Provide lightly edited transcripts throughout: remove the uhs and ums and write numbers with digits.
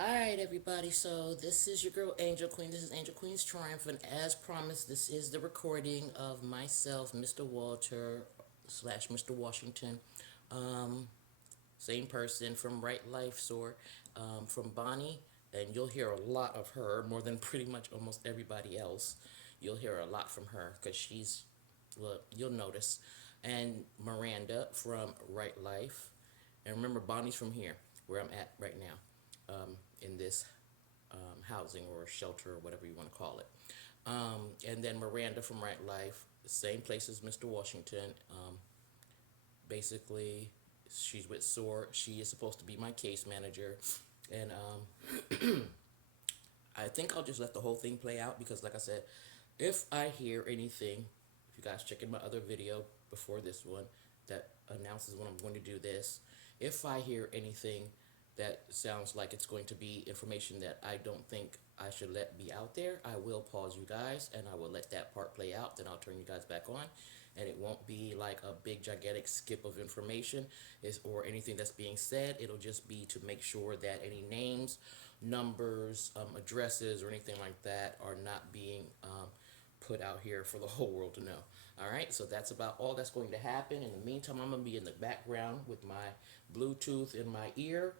Alright, everybody, so this is your girl Angel Queen. This is Angel Queen's Triumph, and as promised, this is the recording of myself, Mr. Walter slash Mr. Washington. Um, Same person from Right Life Soar, from Bonnie, and you'll hear a lot of her more than pretty much almost everybody else. You'll hear a lot from her because she's, well, you'll notice. And Miranda from Right Life. And remember, Bonnie's from here, where I'm at right now, in this housing or shelter or whatever you want to call it. And then Miranda from Right Life, same place as Mr. Washington. Basically, she's with SOAR. She is supposed to be my case manager. And I think I'll just let the whole thing play out because, like I said, if I hear anything, if you guys check in my other video before this one that announces when I'm going to do this, if I hear anything that sounds like it's going to be information that I don't think I should let be out there, I will pause you guys and I will let that part play out. Then I'll turn you guys back on, and it won't be like a big gigantic skip of information or anything that's being said. It'll just be to make sure that any names, numbers, addresses, or anything like that are not being put out here for the whole world to know. All right, so that's about all that's going to happen. In the meantime, I'm going to be in the background with my Bluetooth in my ear,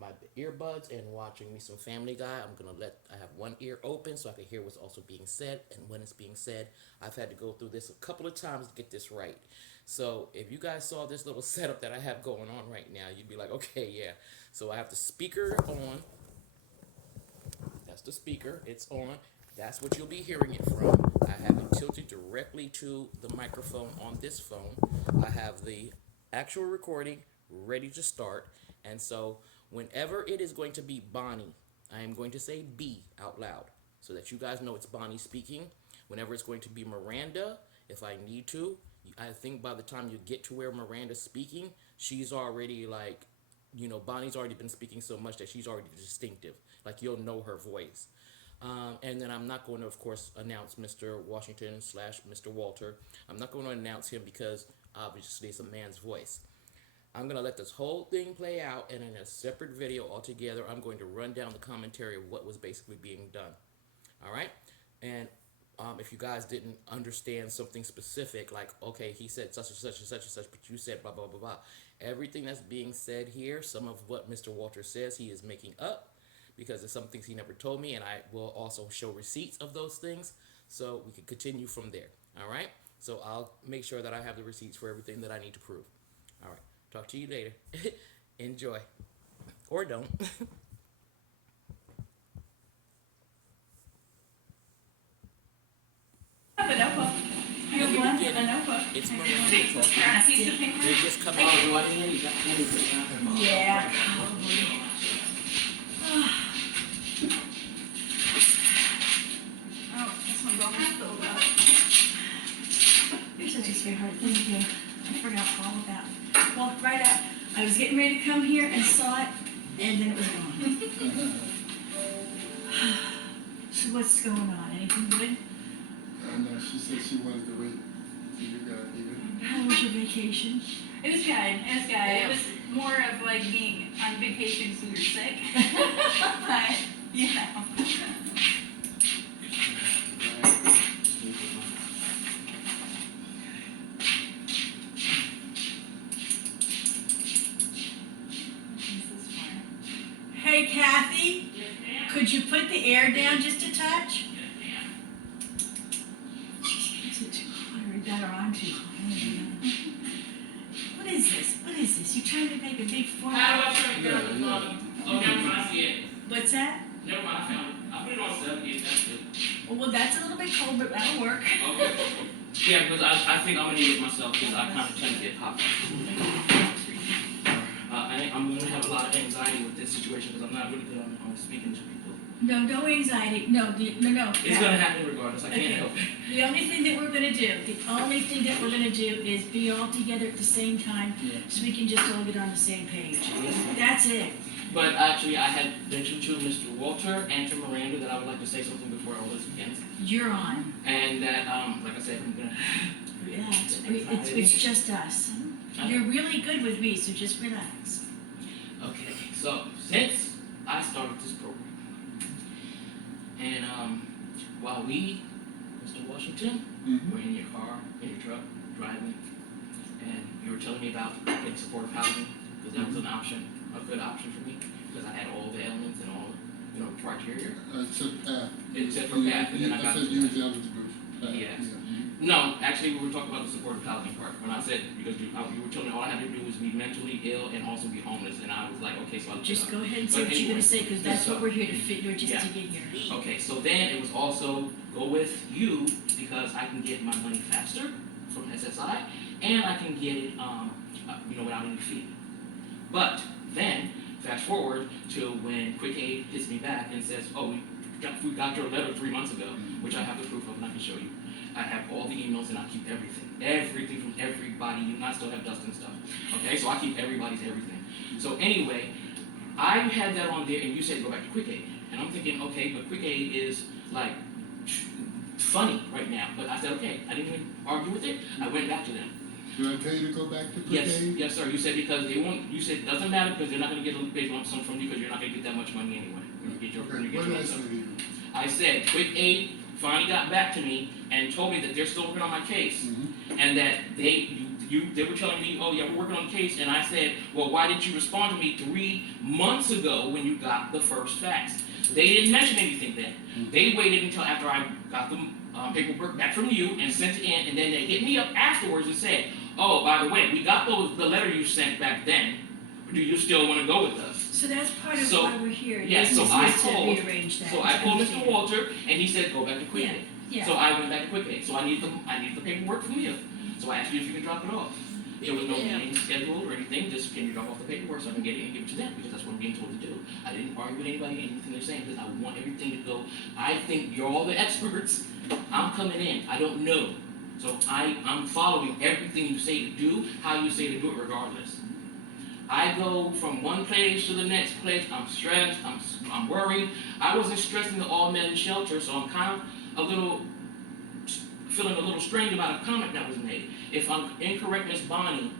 my earbuds, and watching me some Family Guy. I have one ear open so I can hear what's also being said. And when it's being said, I've had to go through this a couple of times to get this right. So if you guys saw this little setup that I have going on right now, you'd be like, okay, yeah. So I have the speaker on. That's the speaker. It's on. That's what you'll be hearing it from. I have it tilted directly to the microphone on this phone. I have the actual recording ready to start. And so whenever it is going to be Bonnie, I am going to say B out loud so that you guys know it's Bonnie speaking. Whenever it's going to be Miranda, if I need to, I think by the time you get to where Miranda's speaking, she's already like, Bonnie's already been speaking so much that she's already distinctive. Like you'll know her voice. And then I'm not going to, of course, announce Mr. Washington slash Mr. Walter. I'm not going to announce him because obviously it's a man's voice. I'm going to let this whole thing play out, and in a separate video altogether, I'm going to run down the commentary of what was basically being done. All right? And if you guys didn't understand something specific, like, okay, he said such and such and such and such, but you said blah, blah, blah, blah. Everything that's being said here, some of what Mr. Walter says, he is making up because there's some things he never told me, and I will also show receipts of those things so we can continue from there. All right? So I'll make sure that I have the receipts for everything that I need to prove. All right. Talk to you later. Enjoy. Or don't. In the beginning, it's Miranda talking. They're just coming out. Yeah. Oh, this one going so well. You're such a sweetheart. Thank you. I forgot all about it. Walked right up. I was getting ready to come here and saw it, and then it was gone. So what's going on? Anything good? No, she said she wanted to wait till you got here. How was your vacation? It was good. It was good. It was more of like being on vacation because we were sick. But yeah. Hey, Kathy, could you put the air down just a touch? Is it too hot or is that or I'm too hot? What is this? What is this? You trying to make a big form? How do I turn it down? Oh, never mind, I see it. What's that? Never mind, I found it. I put it on 70, that's good. Well, that's a little bit cold, but that'll work. Okay. Yeah, because I think I'm going to need it myself because I kind of tend to get hot. I'm going to have a lot of anxiety with this situation because I'm not really good on speaking to people. No anxiety. No. It's going to happen regardless. I can't help it. The only thing that we're going to do is be all together at the same time so we can just all get on the same page. That's it. But actually, I had mentioned to Mr. Walter and to Miranda that I would like to say something before all this begins. You're on. And that, like I said, I'm going to... Relax. It's just us. You're really good with me, so just relax. Okay, so since I started while we, Mr. Washington, Mm-hmm. were in your car, in your truck, driving, and you were telling me about getting supportive housing, because that was an option, a good option for me, because I had all the elements and all, you know, criteria. Except path. Except for path, and then I got said to you that. was eligible for path. Yes. Yeah. No, actually, we were talking about the supportive housing part. When I said, because you were telling me all I had to do was be mentally ill and also be homeless, and I was like, okay, so I'll Just go ahead and But say what you're anyway, gonna say, cause that's so- what we're here to figure, just Yeah. to get here. Okay, so then it was also go with you because I can get my money faster from SSI, and I can get it, you know, without any fee. But then, fast forward to when Quick Aid hits me back and says, oh, we got your letter 3 months ago, which I have the proof of and I can show you. I have all the emails and I keep everything from everybody. You not still have dust and stuff. Okay, so I keep everybody's everything. So anyway, I had that on there and you said go back to Quick Aid. And I'm thinking, okay, but Quick Aid is like funny right now. But I said, okay, I didn't even argue with it. I went back to them. Did I tell you to go back to Quick Yes, Aid? yes, sir. You said because they won't. You said it doesn't matter because they're not going to get a big lump sum from you because you're not going to get that much money anyway. When you get your, when you Okay, get what your did I lump say sum. to you? I said Quick Aid finally got back to me and told me that they're still working on my case Mm-hmm. and that they were telling me, oh yeah, we're working on the case, and I said, well, why didn't you respond to me 3 months ago when you got the first fax? They didn't mention anything then. They waited until after I got the paperwork back from you and sent it in, and then they hit me up afterwards and said, oh, by the way, we got the letter you sent back then. Do you still want to go with us? So that's part of So- why we're here. yeah, This so is I just to called- rearrange that. So I to called Mr. understand. Walter, and he said, go back to Quick Aid. Yeah. So I went back to Quick Aid. So I need the paperwork from you. So I asked you if you could drop it off. There was no meeting scheduled or anything. Just can you drop off the paperwork so I can get it and give it to them, because that's what I'm being told to do. I didn't argue with anybody, anything they're saying, because I want everything to go. I think you're all the experts. I'm coming in. I don't know. So I'm following everything you say to do, how you say to do it, regardless. I go from one place to the next place. I'm stressed. I'm worried. I wasn't stressed in the all-men shelter, so I'm kind of feeling a little strange about a comment that was made. If I'm incorrect, Miss Bonnie,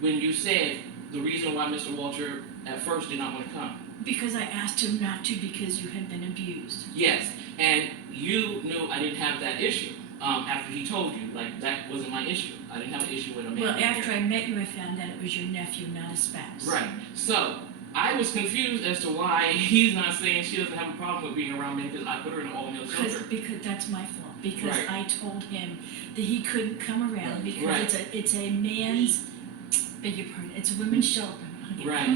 when you said the reason why Mr. Walter at first did not want to come. Because I asked him not to because you had been abused. Yes, and you knew I didn't have that issue. After he told you, like, that wasn't my issue. I didn't have an issue with a man. Well, being after here. I met you, I found that it was your nephew, not a spouse. Right. So I was confused as to why he's not saying she doesn't have a problem with being around me because I put her in an all-male shelter. Because that's my fault. Because Right. I told him that he couldn't come around Right. because Right. it's a man's, beg your pardon, it's a women's shelter. Right.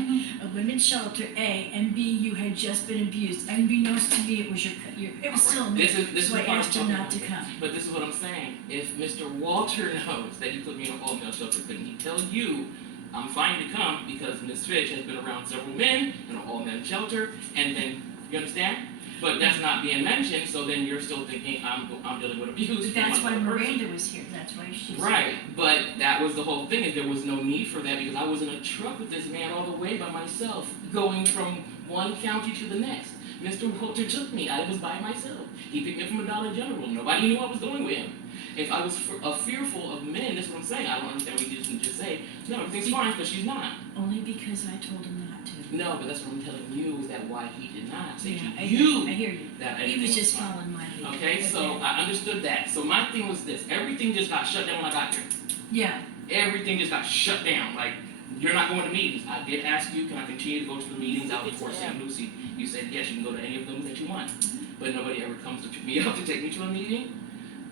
A women's shelter, A, and B, you had just been abused. Unbeknownst to me, it was your it was still a man. This is So I the part asked I'm him talking not to about. come. But this is what I'm saying. If Mr. Walter knows that he put me in an all-male shelter, couldn't he tell you, I'm fine to come because Miss Fish has been around several men in an all-male shelter, and then, you understand? But that's not being mentioned, so then you're still thinking I'm dealing with abuse. But from that's why another person. Miranda was here. That's why she's Right, but that was the whole thing, is there was no need for that because I was in a truck with this man all the way by myself, going from one county to the next. Mr. Walter took me, I was by myself. He picked me up from a Dollar General, nobody knew I was going with him. If I was fearful of men, that's what I'm saying, I don't understand what you just say, no, everything's fine, because she's not. only because I told him not to. No, but that's what I'm telling you, is that why he did not say Yeah, to I you hear you. that He everything was just fine. following my lead. Okay, so I understood that. So my thing was this, everything just got shut down when I got here. Yeah. Everything just got shut down. Like, you're not going to meetings. I did ask you, can I continue to go to the meetings out before St. Lucie? You said yes, you can go to any of them that you want. But nobody ever comes to pick me up to take me to a meeting.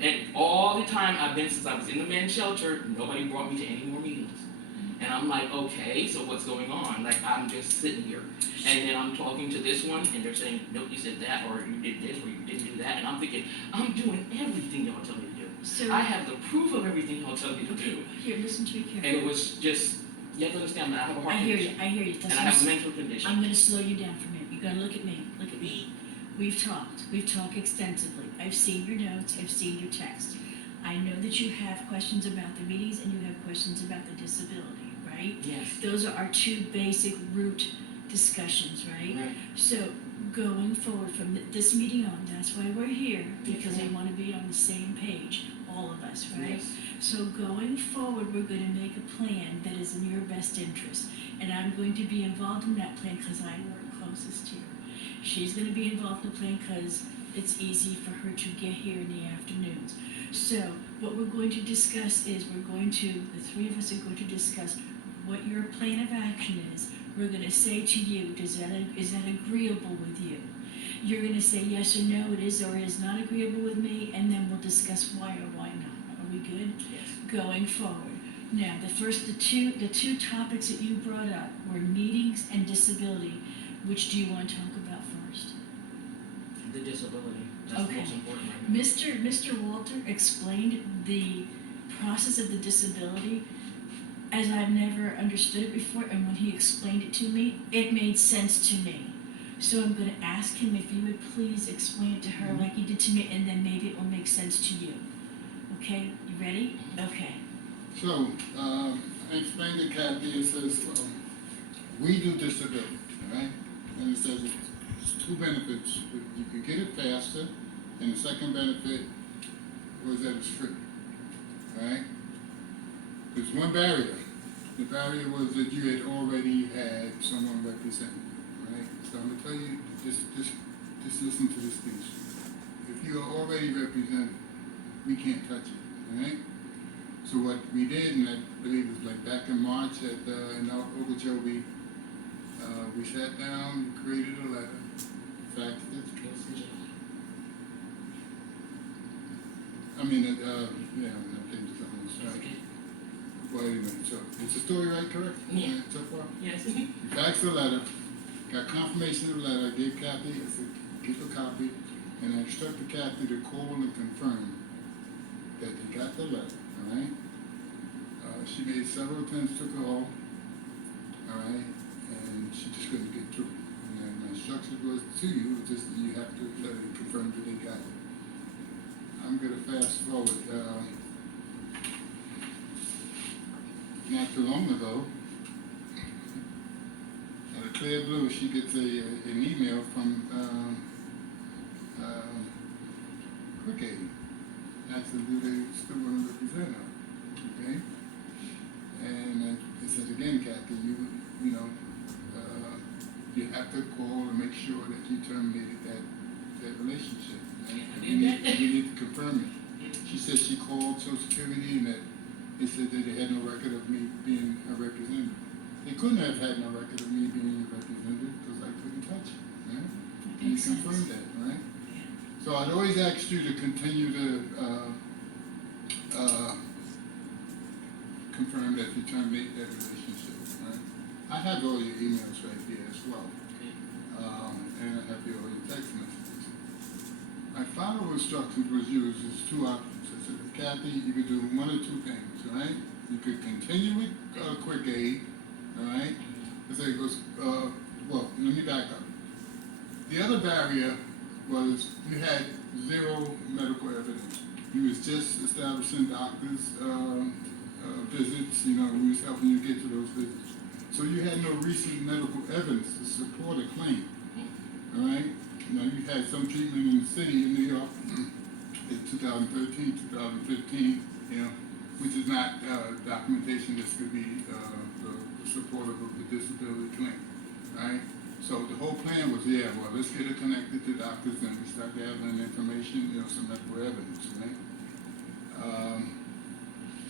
And all the time I've been since I was in the men's shelter, nobody brought me to any more meetings. And I'm like, okay, so what's going on? Like, I'm just sitting here. And then I'm talking to this one, and they're saying, nope, you said that, or you did this, or you didn't do that. And I'm thinking, I'm doing everything y'all tell me to do. So I have the proof of everything y'all tell me to do. here, listen to me carefully. And it was just, you have to understand that I have a heart I hear you. condition. I hear you. And That's I have a what mental condition. I'm gonna slow you down for a minute. You gotta look at me. Look at me. We've talked extensively. I've seen your notes. I've seen your text. I know that you have questions about the meetings and you have questions about the disability, right? Yes. Those are our two basic root discussions, right? Right. So going forward from this meeting on, that's why we're here, because I Yes. want to be on the same page, all of us, right? Yes. So going forward, we're going to make a plan that is in your best interest. And I'm going to be involved in that plan because I work closest to you. She's going to be involved in the plan because it's easy for her to get here in the afternoons. So what we're going to discuss is the three of us are going to discuss what your plan of action is. We're going to say to you, is that agreeable with you? You're going to say yes or no, it is or is not agreeable with me, and then we'll discuss why or why not. Are we good? Yes. Going forward. Now, the two topics that you brought up were meetings and disability. Which do you want to talk about first? The disability. That's Okay. the most important right now. Mr. Walter explained the process of the disability as I've never understood it before, and when he explained it to me, it made sense to me. So I'm going to ask him if you would please explain it to her like you did to me, and then maybe it will make sense to you. Okay, you ready? Okay. So, I explained to Kathy, it says, we do disability, right? And it says it's two benefits. You can get it faster, and the second benefit was that it's free, right? There's one barrier. The barrier was that you had already had someone represent you, right? So I'm gonna tell you, just listen to this piece. If you are already represented, we can't touch it, all right? So what we did, and I believe it was like back in March in Okeechobee, we sat down, created a letter, faxed it. Yeah, I'm thinking something was right. Well, anyway, so is the story right, correct? Yeah. So far? Yes. We faxed the letter, got confirmation of the letter, I gave Kathy, I said, keep a copy, and I instructed Kathy to call and confirm that they got the letter, all right? She made several attempts to call, all right, and she just couldn't get through. And then my instruction was to you, was just that you have to let it confirm that they got it. I'm gonna fast forward. Not too long ago, out of clear blue, she gets an email from Quick-Aid asking do they still want to represent her, okay? And it says again, Kathy, you have to call and make sure that you terminated that relationship. And you need to confirm it. She said she called Social Security and that they said that they had no record of me being a representative. They couldn't have had no record of me being a representative because I couldn't touch it, right? And you confirmed that, right? So I'd always asked you to continue to confirm that you terminate that relationship, right? I have all your emails right here as well, and I have all your text messages. My final instructions was used as two options. I said, Kathy, you could do one or two things, all right? You could continue with Quick-Aid, all right? I said, well, let me back up. The other barrier was you had zero medical evidence. You was just establishing doctors' visits, we was helping you get to those visits. So you had no recent medical evidence to support a claim, all right? Now, you had some treatment in the city in New York in 2013, 2015, which is not documentation that could be supportive of the disability claim, right? So the whole plan was, let's get her connected to doctors and we start gathering information, some medical evidence, right?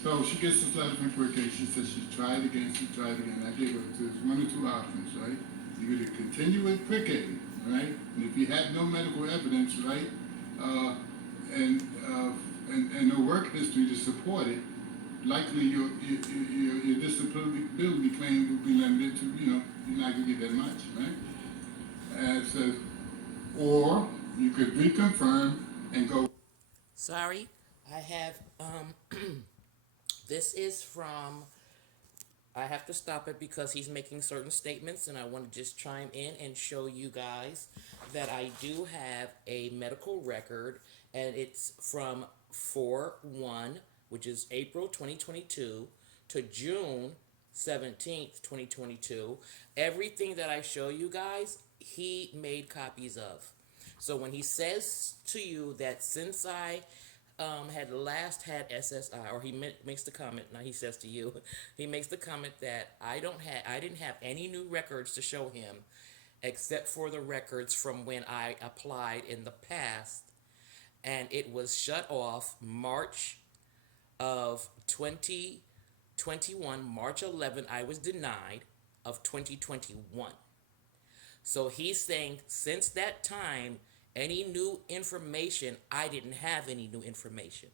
So she gets this letter from Quick-Aid. She says she tried again. I gave her one or two options, right? You either continue with Quick-Aid, right? And if you have no medical evidence, right, and no work history to support it, likely your disability claim will be limited to, you're not gonna get that much, right? And it says, or you could reconfirm and go. Sorry, I have, this is from, I have to stop it because he's making certain statements and I want to just chime in and show you guys that I do have a medical record and it's from 4/1, which is April 2022 to June 17th, 2022. Everything that I show you guys, he made copies of. So when he says to you that since I had last had SSI, or he makes the comment. Now he says to you, he makes the comment that I didn't have any new records to show him, except for the records from when I applied in the past, and it was shut off March of 2021, March 11, I was denied of 2021. So he's saying since that time, any new information, I didn't have any new information.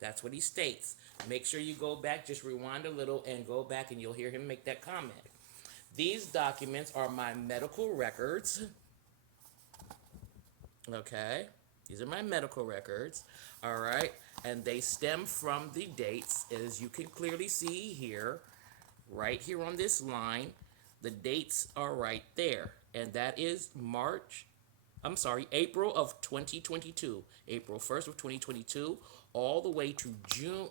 That's what he states. Make sure you go back, just rewind a little and go back and you'll hear him make that comment. These documents are my medical records. Okay, these are my medical records. All right, and they stem from the dates, as you can clearly see here, right here on this line. The dates are right there, and that is April of 2022, April 1st of 2022, all the way to June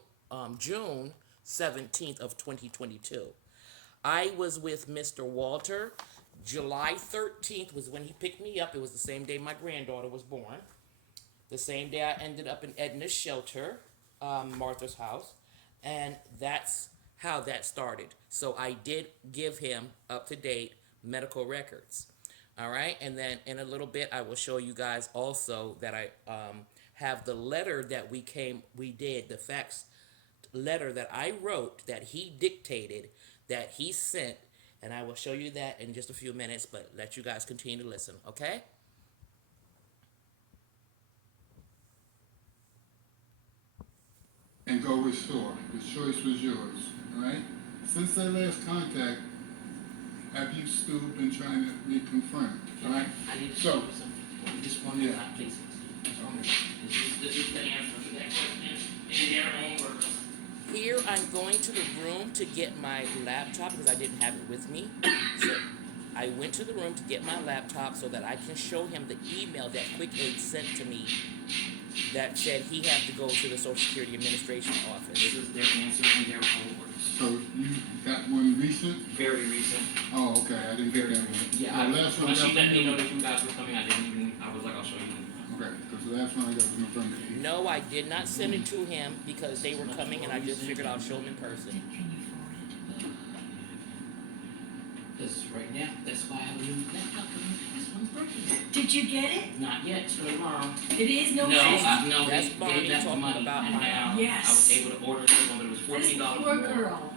17th of 2022. I was with Mr. Walter. July 13th was when he picked me up. It was the same day my granddaughter was born. The same day I ended up in Edna's shelter, Martha's house, and that's how that started. So I did give him up-to-date medical records. All right, and then in a little bit I will show you guys also that I have the letter that we did, the fax letter that I wrote, that he dictated, that he sent, and I will show you that in just a few minutes, but let you guys continue to listen, okay? And go restore. The choice was yours, all right? Since that last contact, have you still been trying to be confirmed, all right? I need to So- show you something. Just one minute, please. This is the answer to that question in their own words. Here, I'm going to the room to get my laptop because I didn't have it with me. So I went to the room to get my laptop so that I can show him the email that Quick Aid sent to me that said he had to go to the Social Security Administration office. This is their answer in their own words. So you got one recent? Very recent. Oh, okay, I didn't get that one. Yeah, The last one I when she got let me know from- that you guys were coming, I was like, I'll show you. Okay, because the last one I got was November 8th. No, I did not send it to him because they were coming and I just figured I'll show him in person. Because right now, that's why I have a new laptop coming. This one's breaking. Did you get it? Not yet, it's coming tomorrow. It is no. No, way. they gave back the money and now Yes. I was able to order this one, but it was This $14 poor more. girl.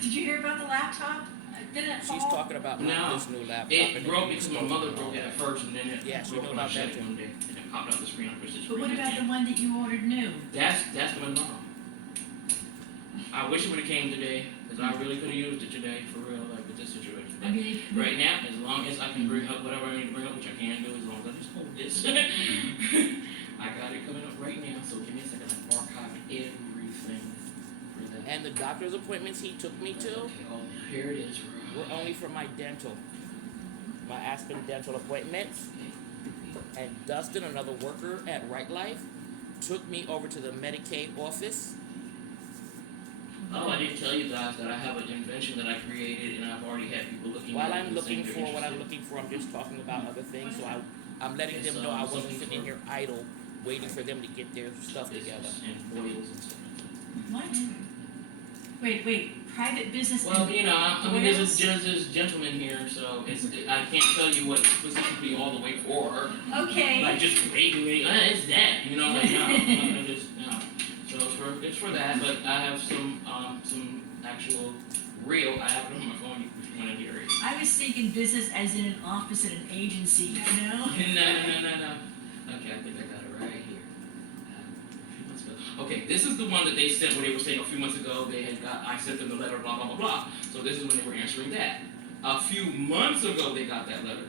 Did you hear about the laptop? Didn't it fall? She's talking about No. this new laptop. It and broke then because my mother broke it at first, and then it Yeah, she broke know when I about shut that it too. one day, and it popped out the screen. I pushed the But screen. what about the one that you ordered new? That's coming tomorrow. I wish it would have came today, because I really could have used it today, for real, like with this situation. I mean, Right now, as long as I can bring up whatever I need to bring up, which I can do, as long as I just hold this. I got it coming up right now, so give me a second. I've archived everything for that. And the doctor's appointments he took me to Okay, oh, here it is. were only for my dental. My Aspen dental appointments. And Dustin, another worker at Right Life, took me over to the Medicaid office. Oh, I didn't tell you guys that I have an invention that I created, and I've already had people looking While at it I'm and looking saying for they're what I'm interested. looking for, I'm just talking about other things. So I'm letting It's, them know I wasn't something sitting for- here idle, waiting for them to get their stuff This together. is and foils and stuff. What? Wait, private business. Well, and you know, I mean, oils? there's this gentleman here, so I can't tell you what specifically all the way for. Okay. Like just rating, it's that, you know, like no, I'm not gonna just no. So it's for that, but I have some actual real. I have it on my phone if you want to hear it. I was thinking business as in an office at an agency, you know? No. Okay, I think I got it right here. A few months ago. Okay, this is the one that they sent where they were saying a few months ago I sent them the letter, blah blah blah blah. So this is when they were answering that. A few months ago they got that letter.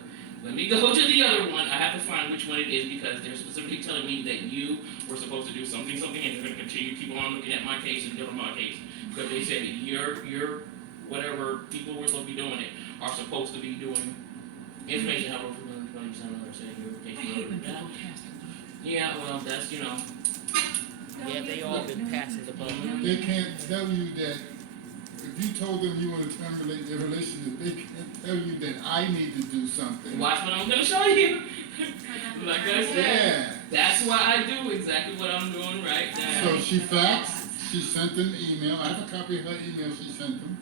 Let me go to the other one. I have to find which one it is because they're specifically telling me that you were supposed to do something, and you're going to continue keep on looking at my case and dealing with my case. Because they said your whatever people were supposed to be doing it are supposed to be doing information. How we're going to saying your I case. hate when people pass the Yeah, well, that's Yeah, they all been passing the buck. They can't tell you that, if you told them you want to terminate their relationship, they can't tell you that I need to do something. Watch what I'm going to show you. Like I said, Yeah. that's why I do exactly what I'm doing right now. So she faxed, she sent an email, I have a copy of her email she sent them.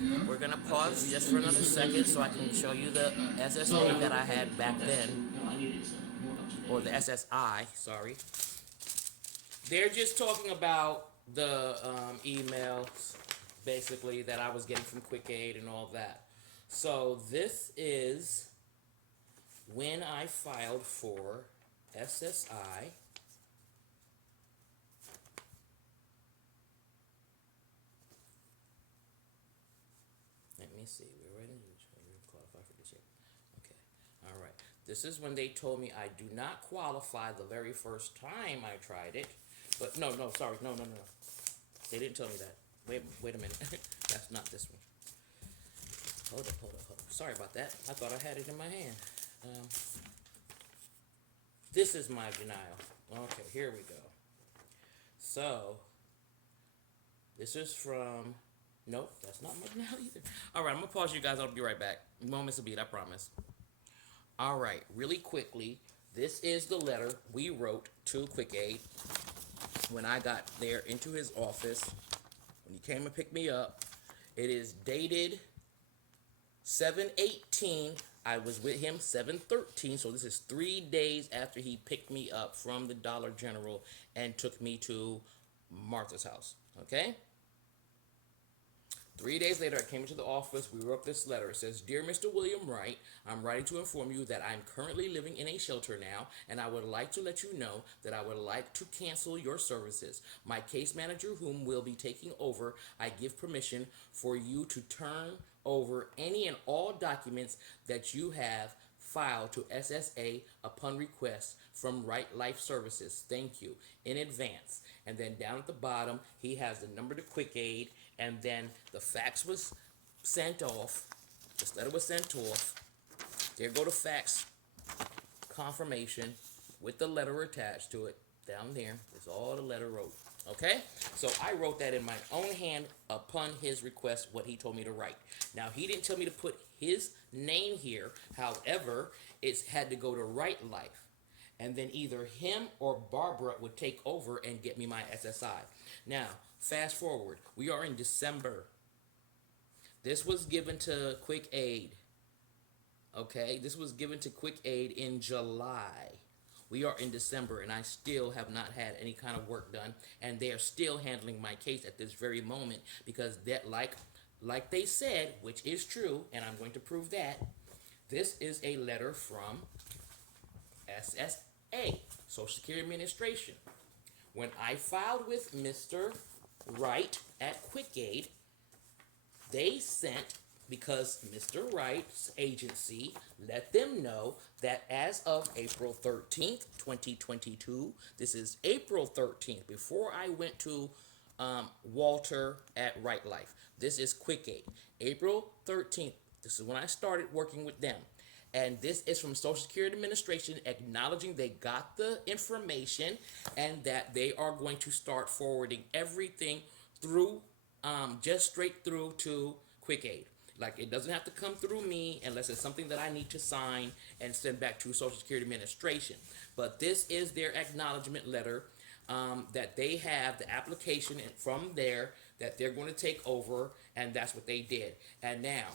You know? We're gonna pause just for another second so I can show you the SSA that I had back then, No, I needed something more up to date. or the SSI, sorry. They're just talking about the emails, basically, that I was getting from QuickAid and all that. So this is when I filed for SSI. Let me see. We're ready to qualify for this year. Okay. All right. This is when they told me I do not qualify the very first time I tried it. But no, sorry. No. They didn't tell me that. Wait a minute. That's not this one. Hold up. Sorry about that. I thought I had it in my hand. This is my denial. Okay, here we go. So, this is from... Nope, that's not my denial either. Alright, I'm going to pause you guys. I'll be right back. You won't miss a beat, I promise. Alright, really quickly. This is the letter we wrote to QuickAid when I got there into his office. When he came and picked me up. It is dated 7/18. I was with him 7/13, so this is 3 days after he picked me up from the Dollar General and took me to Martha's house. Okay? 3 days later, I came into the office. We wrote this letter. It says, "Dear Mr. William Wright, I'm writing to inform you that I'm currently living in a shelter now, and I would like to let you know that I would like to cancel your services. My case manager, whom will be taking over, I give permission for you to turn over any and all documents that you have filed to SSA upon request from Right Life Services. Thank you in advance." And then down at the bottom, he has the number to QuickAid, and then the fax was sent off. This letter was sent off. There go the fax confirmation with the letter attached to it. Down there is all the letter wrote. Okay? So I wrote that in my own hand upon his request, what he told me to write. Now, he didn't tell me to put his name here. However, it had to go to Right Life. And then either him or Barbara would take over and get me my SSI. Now, fast forward. We are in December. This was given to QuickAid. Okay? This was given to QuickAid in July. We are in December, and I still have not had any kind of work done. And they are still handling my case at this very moment because that, like they said, which is true, and I'm going to prove that, this is a letter from SSA, Social Security Administration. When I filed with Mr. Wright at QuickAid, they sent, because Mr. Wright's agency let them know that as of April 13th, 2022, this is April 13th, before I went to Walter at Right Life. This is QuickAid. April 13th, this is when I started working with them. And this is from Social Security Administration acknowledging they got the information and that they are going to start forwarding everything through, just straight through to QuickAid. Like, it doesn't have to come through me unless it's something that I need to sign and send back to Social Security Administration. But this is their acknowledgement letter that they have the application from there that they're going to take over, and that's what they did. And now,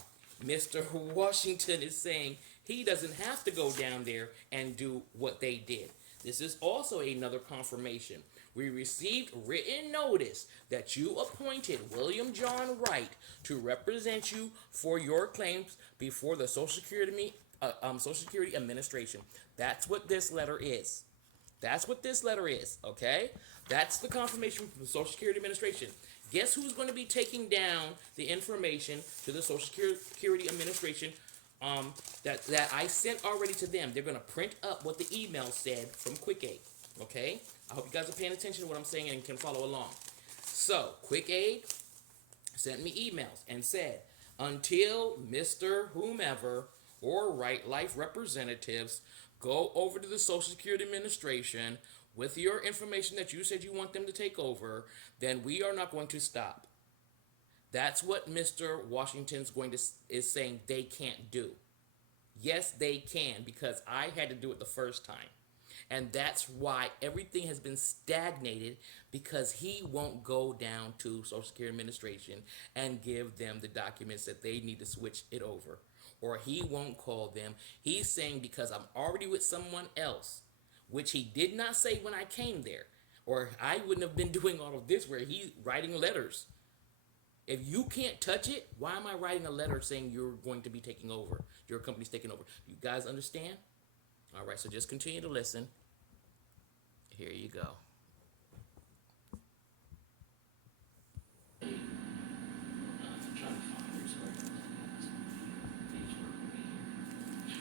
Mr. Washington is saying he doesn't have to go down there and do what they did. This is also another confirmation. We received written notice that you appointed William John Wright to represent you for your claims before the Social Security Administration. That's what this letter is. That's what this letter is, okay? That's the confirmation from the Social Security Administration. Guess who's going to be taking down the information to the Social Security Administration that I sent already to them? They're going to print up what the email said from QuickAid, okay? I hope you guys are paying attention to what I'm saying and can follow along. So, QuickAid sent me emails and said, until Mr. Whomever or Right Life representatives go over to the Social Security Administration with your information that you said you want them to take over, then we are not going to stop. That's what Mr. Washington's is saying they can't do. Yes, they can, because I had to do it the first time. And that's why everything has been stagnated, because he won't go down to Social Security Administration and give them the documents that they need to switch it over. Or he won't call them. He's saying because I'm already with someone else, which he did not say when I came there, or I wouldn't have been doing all of this where he's writing letters. If you can't touch it, why am I writing a letter saying you're going to be taking over? Your company's taking over. You guys understand? All right, so just continue to listen. Here you go. I'm trying to find it. Sorry. Page work for me here.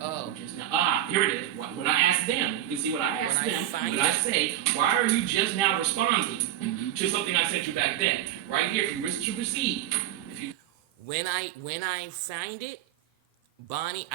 Oh. Just now. Here it is. When I asked them, you can see what I asked When I them. find When I it. say, why are you just now responding to something I sent you back then? Right here, if you wish to proceed. If you When I find it, Bonnie,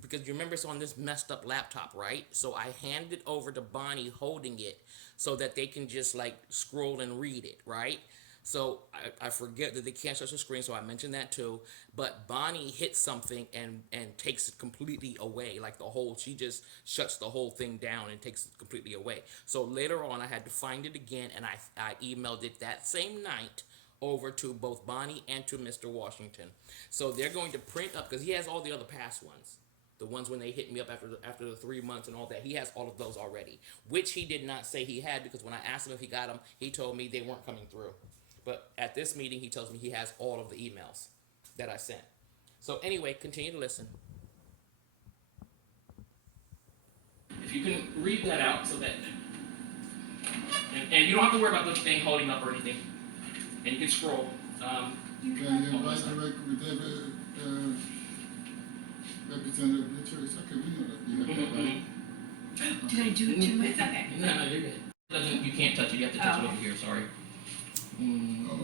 because you remember it's on this messed up laptop, right? So I hand it over to Bonnie holding it so that they can just like scroll and read it, right? So I forget that they can't touch the screen, so I mentioned that too. But Bonnie hits something and takes it completely away. Like she just shuts the whole thing down and takes it completely away. So later on, I had to find it again, and I emailed it that same night over to both Bonnie and to Mr. Washington. So they're going to print up, because he has all the other past ones. The ones when they hit me up after the 3 months and all that. He has all of those already, which he did not say he had, because when I asked him if he got them, he told me they weren't coming through. But at this meeting, he tells me he has all of the emails that I sent. So anyway, continue to listen. If you can read that out so that, and you don't have to worry about the thing holding up or anything, and you can scroll. Can you invite Representative Richards? Okay, we know that. You have that, right? Did I do it too much? It's okay. No, you're good. You can't touch it. You have to touch it over here. Sorry. Oh, no.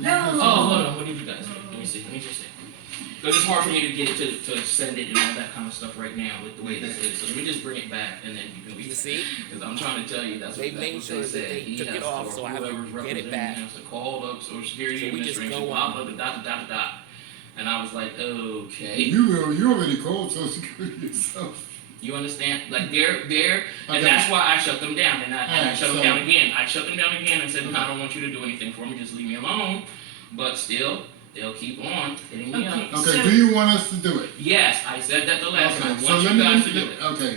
No. Oh, hold on. What did you guys do? Let me see. Because it's hard for me to get it to send it and all that kind of stuff right now with the way this is. So let me just bring it back and then you can You see? Because I'm trying to tell you that's They what made that's sure what that they He took has it off, so I have to whoever's get it representing back. him to call up Social Security So we just Administration, go blah, on. blah, blah, blah. And I was like, okay. You already called Social Security yourself. You understand? Like they're Okay. and that's why I shut them down, and I Alright, shut them so- down again. I shut them down again and said, I don't want you to do anything for me, just leave me alone. But still, they'll keep on hitting me Okay. up. Okay, So- do you want us to do it? Yes, I said that the last time. I so want let you me guys to do it. Okay.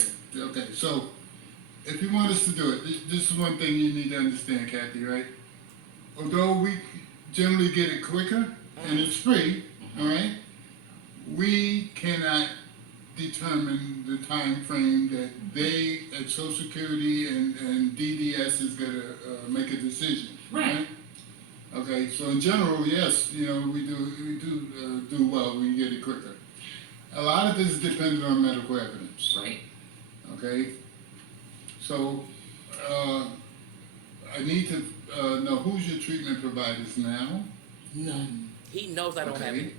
So, if you want us to do it, this is one thing you need to understand, Kathy, right? Although we generally get it quicker and it's free, all right, we cannot determine the time frame that they at Social Security and DDS is gonna make a decision, Right. Okay, so in general, yes, we do well when you get it quicker. A lot of this is dependent on medical evidence. Right. Okay, so I need to know who's your treatment providers now. None. He knows I don't have Okay. it.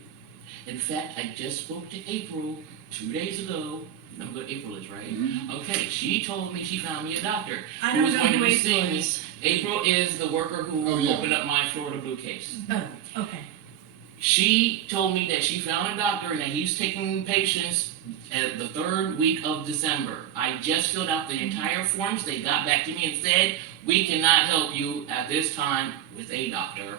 In fact, I just spoke to April 2 days ago. You know who April is, right? Mhm. Okay, she told me she found me a doctor I who don't was know going to who be April seeing me. is. April is the worker who Oh, yeah. opened up my Florida Blue case. Oh, okay. She told me that she found a doctor and that he's taking patients at the 3rd week of December. I just filled out the entire forms. They got back to me and said, we cannot help you at this time with a doctor.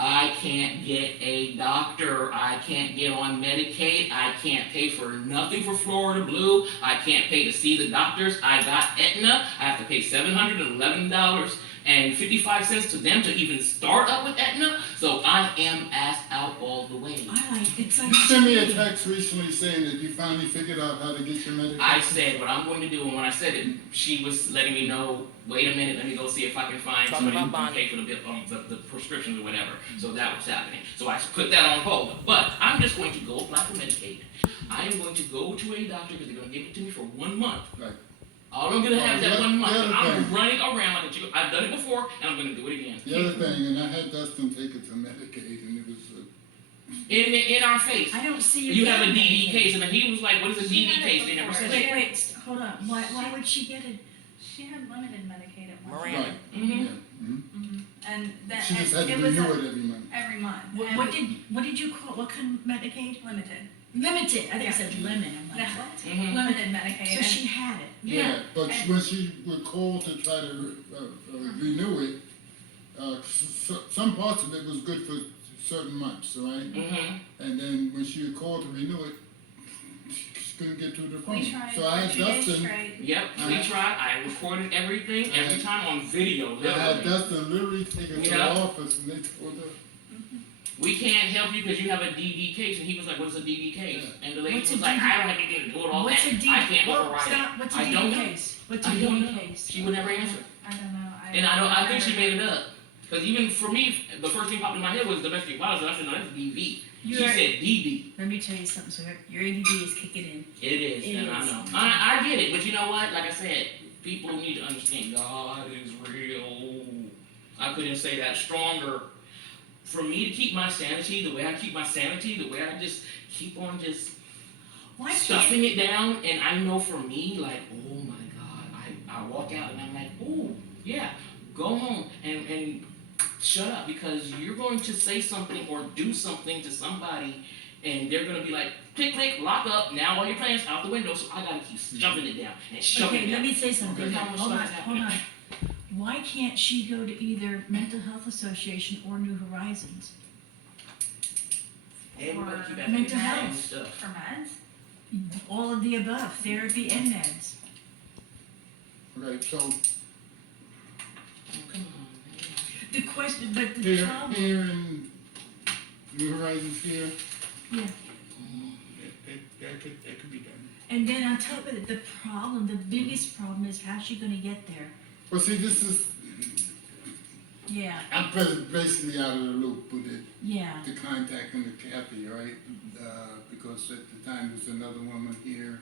I can't get a doctor. I can't get on Medicaid. I can't pay for nothing for Florida Blue. I can't pay to see the doctors. I got Aetna. I have to pay $711.55 to them to even start up with Aetna. So I am asked out all the way. It's like You sent me a text recently saying that you finally figured out how to get your medication. I said what I'm going to do, and when I said it, she was letting me know, wait a minute, let me go see if I can find Talking somebody who about can pay for the prescriptions or whatever. So that was happening. So I put that on hold. But I'm just going to go apply for Medicaid. I am going to go to a doctor because they're going to give it to me for 1 month. Right. All I'm going to have is that 1 month. The And other I'm thing- running around like a chicken. I've done it before, and I'm going to do it again. The other thing, and I had Dustin take it to Medicaid, and it was. In our face. I don't see You have a getting DD Medicaid. case, and then he was like, what is a She DD had it case? They never before. said it. Wait, hold on. Why would she get it? She had limited Medicaid at one Miranda. time. Mm-hmm. Yeah. Mhm. And that, She just had to it was renew it every month. every month. What did you call? What kind of Medicaid? Limited. Limited, I think I said lemon, I'm like, Yeah. what? Mhm. Limited Medicaid. So she had it. Yeah, but and- when she would call to try to renew it, some parts of it was good for certain months, right? Mm-hmm. And then when she would call to renew it, she couldn't get through the phone. We tried So I for asked 2 days Dustin, straight. Yep, we tried. I recorded everything every time on video, I had literally. Dustin literally take her to the Yeah. office and they told her, We can't help you because you have a DD case. And he was like, what's a DD case? And the lady What's a was like, DD? I don't have anything to do with all What's that. a D? I can't Well, override stop. it. What's a I don't DD know. case? What's a I don't DD know. case? She would never answer. I don't know. And I think she made it up. Because even for me, the first thing popped in my head was domestic violence. And I said, no, that's DV. She You're- said DD. Let me tell you something, sir. Your ADD is kicking in. It is, It and I is. know. I get it, but you know what? Like I said, people need to understand God is real. I couldn't say that stronger. For me to keep my sanity, the way I keep my sanity, the way I just keep on just Why can't? stuffing it down, and I know for me, like, oh my God, I walk out and I'm like, oh, yeah, go home and shut up, because you're going to say something or do something to somebody, and they're going to be like, click, click, lock up, now all your plans out the window, so I got to keep shoving it down and shoving Okay, it let down. me say something. Look how much Hold on, stuff is hold on. happening. Why can't she go to either Mental Health Association or New Horizons? Everybody keep Or asking me mental the same health. stuff. For meds? All of the above, therapy and meds. okay, so Oh, come on, The question, but the here, problem, here in New Horizons here, yeah. that could be done. And then on top of it, the problem, the biggest problem is how's she gonna get there? Well, see, this is, Yeah, I'm basically out of the loop with it. yeah. The contacting the Kathy, right? Because at the time there's another woman here,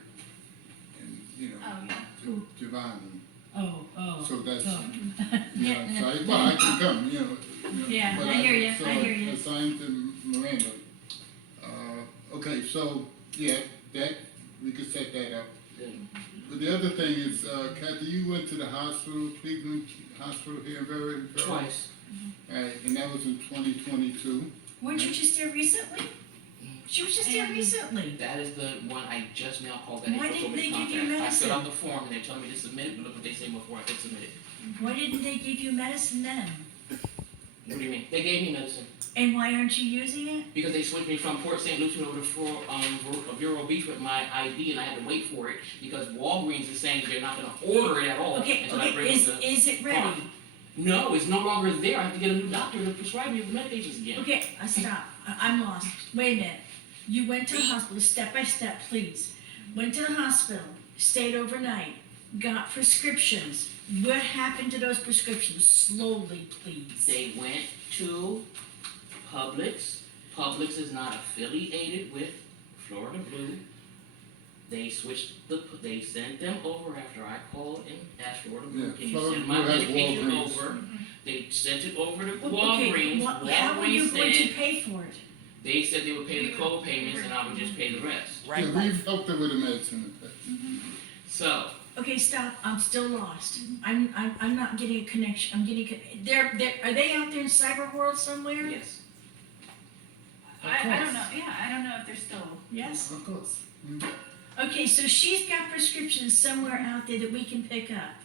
and you know, Oh, yeah. Who? Giovanni. Oh. So that's, Oh. you know, so I can come, you know. Yeah, but I hear ya, so I hear ya. Assigned to Miranda. Okay, so yeah, that we could set that up. Yeah. But the other thing is, Kathy, you went to the hospital, Cleveland Hospital here in Very. Twice. Right, and that was in 2022. Weren't you just there recently? She was just there And- recently. That is the one I just now called that. Why April told didn't me to they give you contact. I medicine? filled out the form and they told me to submit it, but look what they say before I could submit it. Why didn't they give you medicine then? What do you mean? They gave me medicine. And why aren't you using it? Because they switched me from Port St. Lucie over to Vero Beach with my ID, and I had to wait for it because Walgreens is saying they're not going to order it at all Okay, until I bring is them the it card. ready? No, it's no longer there. I have to get a new doctor to prescribe me the medications again. Okay, I stop. I'm lost. Wait a minute. You went to the hospital, step by step, please. Went to the hospital, stayed overnight, got prescriptions. What happened to those prescriptions? Slowly, please. They went to Publix. Publix is not affiliated with Florida Blue. They they sent them over after I called and asked Florida Blue, Yeah, can you Florida send my Blue has medication Walgreens. over? They sent it over to Well, okay, Walgreens. how are you Walgreens going to said, pay for it? they said they would pay the co-payments and I would just pay the rest. Right, Yeah, right. we've helped her with the medicine. So, Okay, stop. I'm still lost. I'm not getting a connection. I'm getting, are they out there in cyber world somewhere? yes. I don't know, yeah, I don't know if they're still. Yes? Of course. Okay, so she's got prescriptions somewhere out there that we can pick up.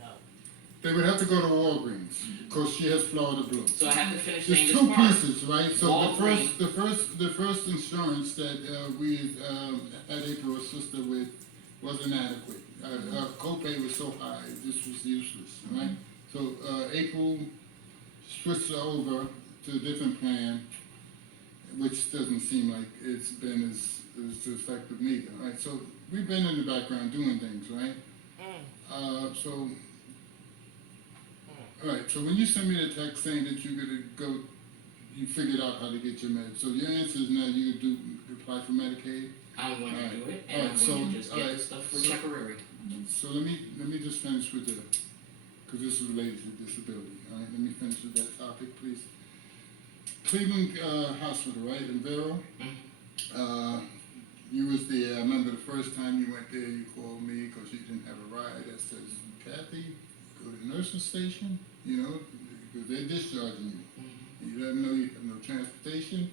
No. They would have to go to Walgreens, because she has Florida Blue. So I have to finish saying There's this two part. pieces, right? So Walgreens. the first insurance that we had April assist her with wasn't adequate. Her copay was so high, this was useless, right? So April switched her over to a different plan, which doesn't seem like it's been as effective neither, right? So we've been in the background doing things, right? So, all right, so when you send me the text saying that you're gonna go, you figured out how to get your meds, so your answer is now you could apply for Medicaid? I'm going to Alright. do it and I'm Alright, going to so- just get alright, the stuff for so- temporary. So let me just finish with because this is related to disability, all right? Let me finish with that topic, please. Cleveland Hospital, right, in Vero? You was there, I remember the first time you went there, you called me because you didn't have a ride. That says, Kathy, go to the nurse's station, you know, because they're discharging you. You let them know you have no transportation.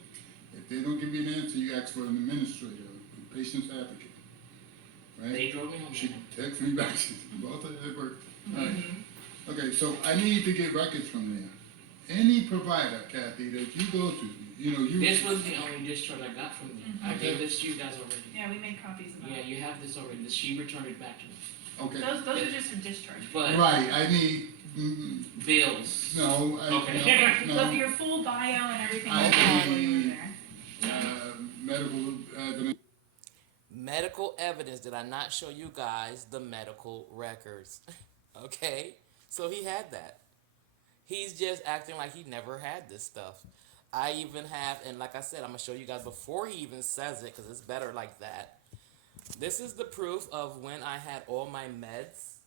If they don't give you an answer, you ask for an administrator, a patient's advocate. Right? They drove me home. She texted me back, she said, Walter, it worked. Right. Okay, so I need to get records from there. Any provider, Kathy, that you go to, you. This was the only discharge I got from them. I gave this to you guys already. Yeah, we made copies of Yeah, that. you have this already. She returned it back to me. Okay. Those are just for discharge. But Right, I need, bills. no, Okay. no, So no. your full bio and everything I was there while you need- were there. Medical evidence. Medical evidence. Did I not show you guys the medical records? Okay? So he had that. He's just acting like he never had this stuff. I even have, and like I said, I'm going to show you guys before he even says it because it's better like that. This is the proof of when I had all my meds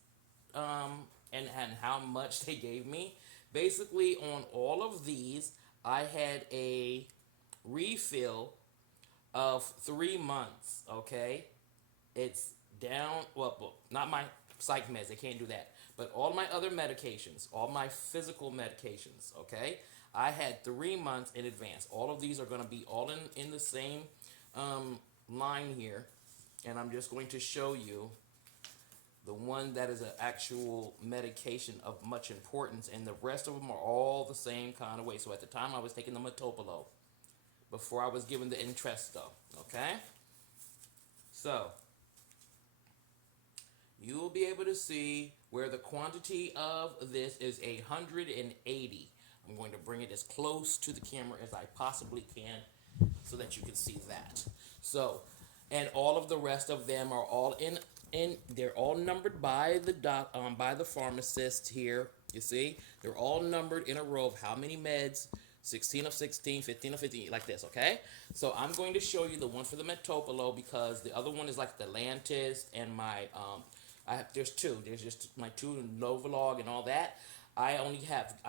and how much they gave me. Basically, on all of these, I had a refill of 3 months, okay? It's down, well, not my psych meds, they can't do that. But all my other medications, all my physical medications, okay? I had 3 months in advance. All of these are going to be all in the same line here. And I'm just going to show you the one that is an actual medication of much importance. And the rest of them are all the same kind of way. So at the time I was taking the Metoprolol before I was given the Entresto, okay? So you will be able to see where the quantity of this is 180. I'm going to bring it as close to the camera as I possibly can so that you can see that. So, and all of the rest of them are all they're all numbered by the pharmacist here. You see, they're all numbered in a row of how many meds, 16 of 16, 15 of 15, like this, okay? So I'm going to show you the one for the Metoprolol because the other one is like the Lantus and my, there's two. There's just my 2 Novolog and all that. I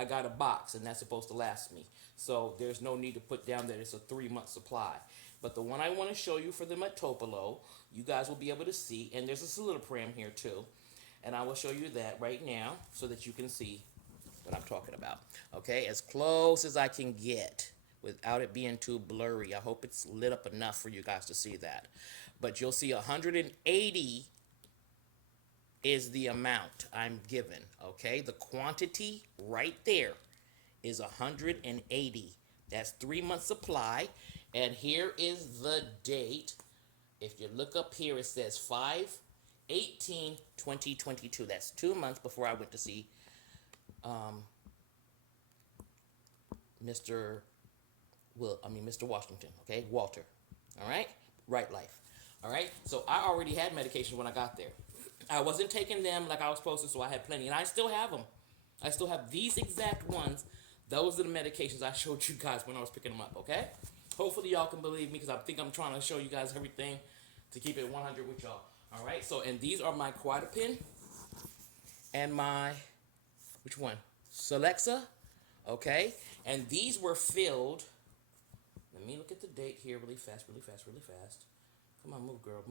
got a box and that's supposed to last me. So there's no need to put down that it's a 3-month supply. But the one I want to show you for the Metoprolol, you guys will be able to see, and there's a Citalopram here too. And I will show you that right now so that you can see what I'm talking about. Okay, as close as I can get without it being too blurry. I hope it's lit up enough for you guys to see that. But you'll see 180 is the amount I'm given. Okay, the quantity right there is 180. That's 3 months supply. And here is the date. If you look up here, it says 5/18/2022. That's 2 months before I went to see Mr. Washington, okay? Walter. All right? Right Life. All right? So I already had medication when I got there. I wasn't taking them like I was supposed to, so I had plenty. And I still have them. I still have these exact ones. Those are the medications I showed you guys when I was picking them up, okay? Hopefully y'all can believe me because I think I'm trying to show you guys everything to keep it 100 with y'all. All right? So, and these are my Quidapin and my, which one? Celexa, okay? And these were filled. Let me look at the date here really fast. Come on, move, girl.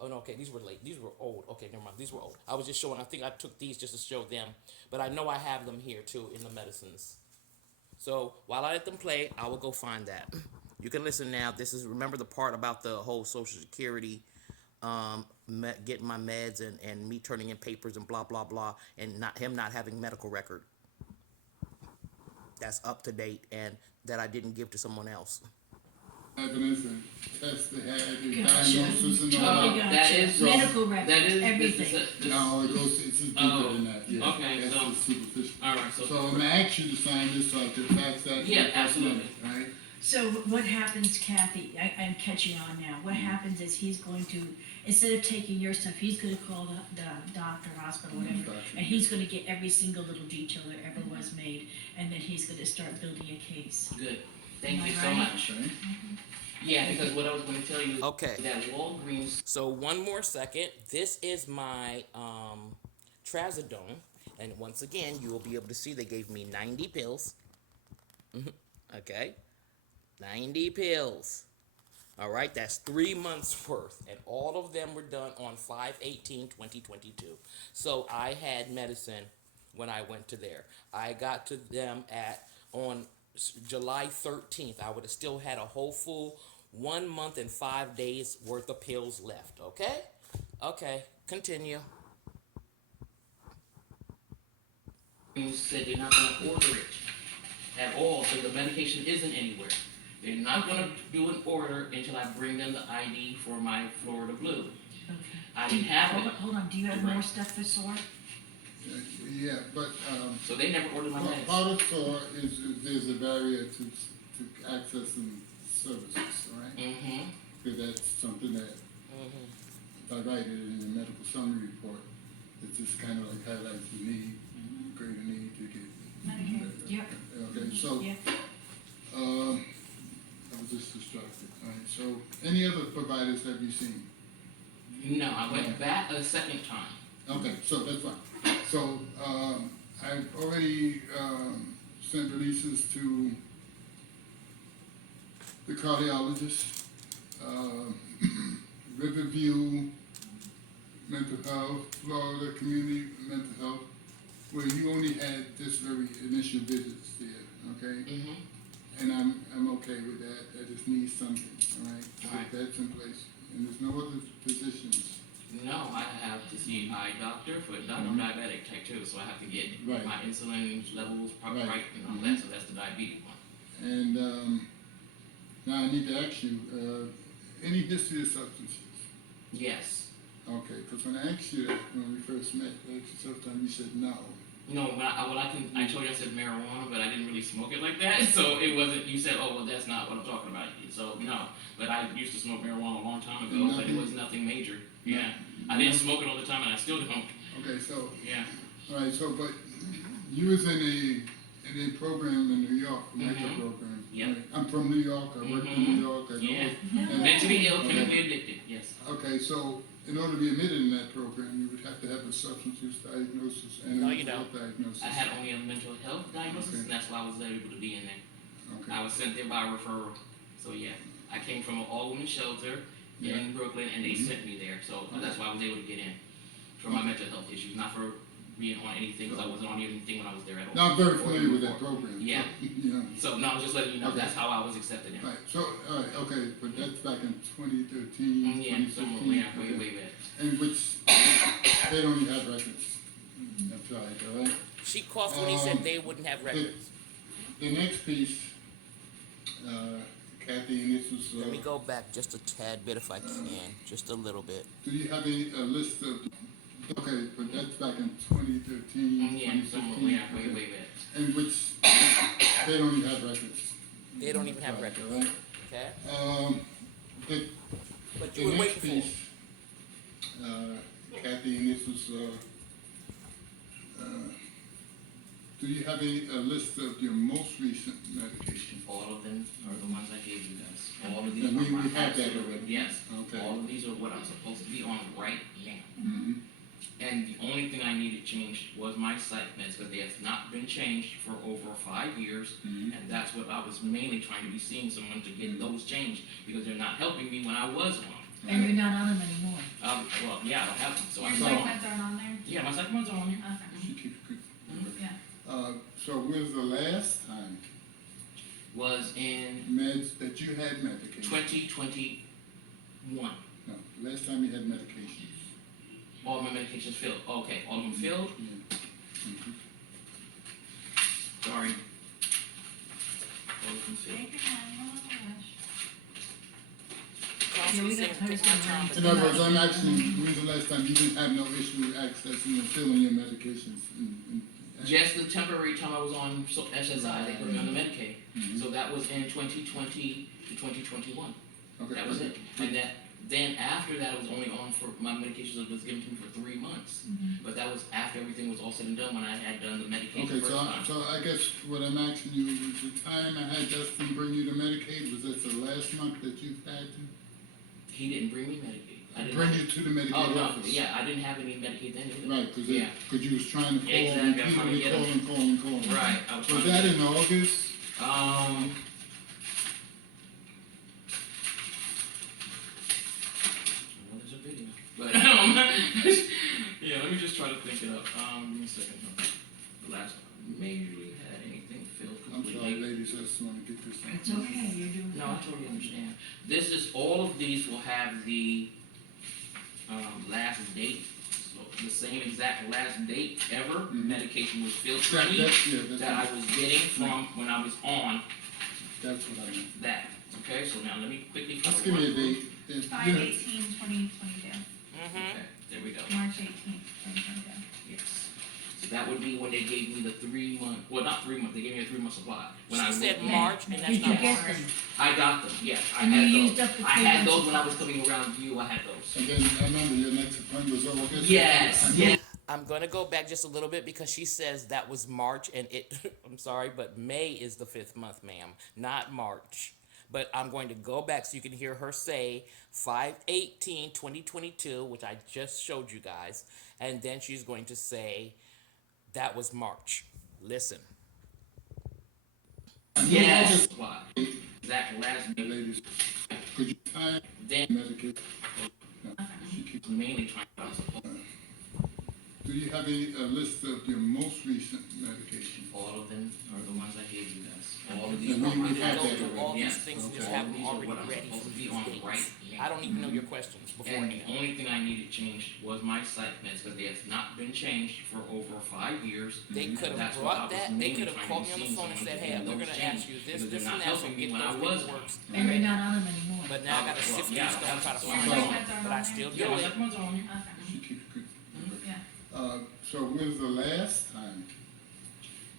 Oh, no, okay, these were late. These were old. Okay, never mind. These were old. I was just showing, I think I took these just to show them. But I know I have them here, too, in the medicines. So, while I let them play, I will go find that. You can listen now. This is, remember the part about the whole Social Security, getting my meds and me turning in papers and blah, blah, blah, and him not having medical record. That's up to date and that I didn't give to someone else. Evidence and tests they had, and Gotcha. diagnosis and all Totally that. that is- medical records, That is everything. No, it goes, it's deeper Oh, than that, yeah. okay, That's so- just superficial. Alright, so. So I'm gonna ask you to sign this so I can fax that. to Yeah, the absolutely. Right? So what happens, Kathy, I'm catching on now, what happens is he's going to, instead of taking your stuff, he's gonna call the doctor, hospital, whatever, Gotcha. and he's gonna get every single little detail that ever was made, and then he's gonna start building a case. Good. Thank Am you I so right? much. Okay? Yeah, because what I was going to tell you is Okay. that Walgreens. So one more second. This is my Trazodone. And once again, you will be able to see they gave me 90 pills. Okay? 90 pills. All right, that's 3 months worth. And all of them were done on 5/18/2022. So I had medicine when I went to there. I got to them on July 13th, I would have still had a whole full 1 month and 5 days worth of pills left. Okay? Okay, continue. Said they're not going to order it at all, so the medication isn't anywhere. They're not going to do an order until I bring them the ID for my Florida Blue. Okay. I didn't have it, Hold on, do you have more stuff for SOAR? Yeah, but, so they never ordered my meds. part of SOAR is there's a barrier to accessing services, right? Mm-hmm. Because that's something that, if I write it in the medical summary report, it just kind of like highlights the need, greater need to get. Medicare. Yep. Okay, so, Yeah. I was just distracted, all right, so, any other providers have you seen? No, I went back a second time. Okay, so that's fine. So, I've already, sent releases to the cardiologist, Riverview Mental Health, Florida Community Mental Health, where you only had this very initial visits there, okay? Mm-hmm. And I'm okay with that, I just need something, all right? So Alright. that's in place, and there's no other physicians. No, I have to see an eye doctor for I'm diabetic type 2, so I have to get Right. my insulin levels Right. right and all that, so that's the diabetes one. And, now I need to ask you, any history of substances? Yes. Okay, because when I asked you that, when we first met, sometime you said no. No, but I told you I said marijuana, but I didn't really smoke it like that, so it wasn't, you said, oh, well, that's not what I'm talking about, so no. But I used to smoke marijuana a long time ago, but it was nothing major, yeah. I didn't smoke it all the time, and I still don't, Okay, so, yeah. all right, so, but you was in a program in New York, a mental Mhm. program. Yep. right? I'm from New York, I worked in New York, I know. Yeah. And- Mentally ill, Okay. chemically addicted, yes. Okay, so in order to be admitted in that program, you would have to have a substance use diagnosis and a No, you mental health diagnosis. I had only a mental health diagnosis, Okay. and that's why I was able to be in there. Okay, I was sent there by referral, so yeah. I came from an all-woman shelter Yeah. in Brooklyn, and they sent me there, so that's why I was able to get in. For my mental health issues, not for being on anything, because I wasn't on anything when I was there at all. now I'm very Or familiar with that before. program. so, Yeah. You know, So, no, I was just letting you know, Okay. that's how I was accepted in. right, so, all right, okay, but that's back in 2013, Yeah, so, 2015. yeah, way, okay. way back. And which, they don't even have records. That's right, all right? She coughed when he said they wouldn't have records. The next piece, Kathy, and this was, Let me go back just a tad bit if I can, just a little bit. do you have a list of, okay, but that's back in 2013, Yeah, so, 2015. yeah, way, way back. And which, they don't even have records. They don't even have Right, records. all right? Okay? The, But the you were next waiting for piece, Kathy, and this was, do you have a list of your most recent medication? All of them are the ones I gave you guys. All of these And are we my have that absolute- already. Yes. Okay. All of these are what I'm supposed to be on right now. Mhm. And the only thing I needed changed was my psych meds, because they have not been changed for over 5 years. Mhm. And that's what I was mainly trying to be seeing someone to get those changed, because they're not helping me when I was on them. And you're not on them anymore. Well, yeah, I don't have them, so Your I'm psych on. meds aren't on there? Yeah, my psych meds are on here. Okay, She keeps good. yeah. So when's the last time Was in meds that you had medication? 2021. No, last time you had medications. All my medications filled. Okay, all of them filled. Yeah. Mhm. Sorry. All of them filled. Take your time, oh my gosh. Yeah, we got Took my Thursday time, night. but In other words, I'm asking, when's the last time you didn't have no issue accessing and filling your medications? Just the temporary time I was on SSI, they put me on the Medicaid. Mhm. So that was in 2020 to 2021. Okay. That was it. And then after that, I was only on for my medications that was given to me for 3 months. But that was after everything was all said and done, when I had done the medication Okay, first time. so I guess what I'm asking you is the time I had Justin bring you the Medicaid, was that the last month that you had to He didn't bring me Medicaid. I didn't bring have- you to the Medicaid Oh, no, office? yeah, I didn't have any Medicaid then either. Right, cause Yeah. you was trying to call, Exactly, I'm trying to repeatedly get call him. and call and call. Right, I was trying Was to that get- in August? Well, there's a video. But, yeah, let me just try to think it up. Give me a second. The last time I majorly had anything filled I'm completely. sorry, ladies, I just wanna get this on. It's okay, you're doing No, I fine. totally understand. This is, all of these will have the, last date, so the same exact last date ever. Medication was filled for me that I was getting from when I was on That's what I meant. that. Okay, so now let me quickly Just cover give me a one. date. If- 5/18/2022, Okay, there we go. March 18th, 2022. Yes. So that would be when they gave me the 3 month, well, not 3 months, they gave me a 3 month supply. When I She said went- March, and that's Did you not get March. them? I got them, yes, I And you had used those. up the I 3 had months? those when I was coming around you, I had those. And then I remember your next appointment was August. Yes, yes. I'm gonna go back just a little bit because she says that was March and it I'm sorry, but May is the 5th month, ma'am, not March. But I'm going to go back so you can hear her say 5/18/2022, which I just showed you guys, and then she's going to say that was March. Listen. Yes. Supply. That last date, Ladies, could you time then medication? No, she keeps- mainly trying to Do you have a list of your most recent medication? all of them are the ones I gave you guys. All of these And are we my have Go that through all already. these Yes. things and just Okay. have them These are already what I'm ready supposed for to be these on dates. right now. I don't even know your questions And beforehand. the only thing I needed changed was my site meds because they have not been changed for over 5 years. They could have That's what I brought was that. They mainly could have trying called to me on the see phone and someone said, to "Hey, get we're those going to changed ask you this, because this, they're and not that, so helping me get when I those was paperworks." And you're not on them anymore. But now I got to Well, sift through yeah, stuff and try to that's find why. out. Meds are But on I there. still Yeah, do my it. supplements are on here. Okay. She keeps good. Yeah. So when's the last time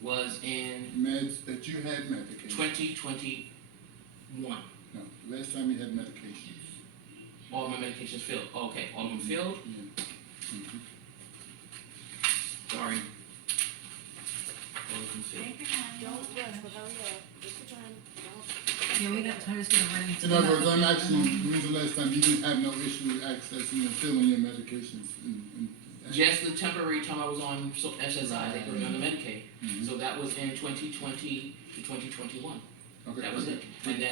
Was in meds that you had medication? 2021. No, last time you had medications. All my medications filled. Okay, all of them filled. Yeah. Mhm. Sorry. All of them filled. Take your time. Don't rush, but hurry up. Take your time. Don't. Yeah, we got time, just gonna run into. In other words, I'm asking, when's the last time you didn't have no issue with accessing and filling your medications? Just the temporary time I was on SSI, they put me on the Medicaid. Mhm. So that was in 2020 to 2021. Okay. That was it. And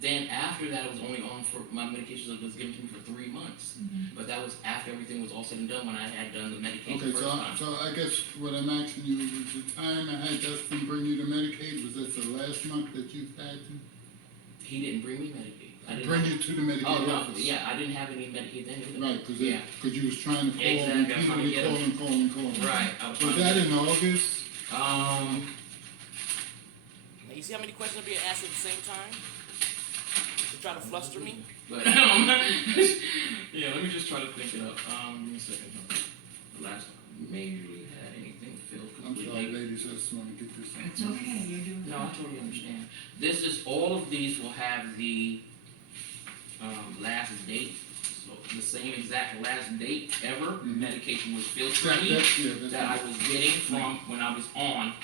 then after that, I was only on for my medications that was given to me for 3 months. But that was after everything was all said and done when I had done the medication Okay, the first time. so I guess what I'm asking you is the time I had Dustin bring you to Medicaid, was that the last month that you had to He didn't bring me Medicaid. I didn't bring have- you to the Medicaid Oh, no, office? yeah, I didn't have any Medicaid then either. Right, cause Yeah. you was trying to call, Exactly, I'm trying to repeatedly get 'em. call. Right, I was Was trying that to- in August? Now, you see how many questions are being asked at the same time? To try to fluster me? But, yeah, let me just try to think it up. Give me a second. The last time I majorly had anything filled I'm sorry, completely. ladies, I just wanna get this on. It's okay, you're doing No, I fine. totally understand. This is, all of these will have the, last date, so the same exact last date ever. Mhm. Medication was filled for That, me that's that I was getting from when I was on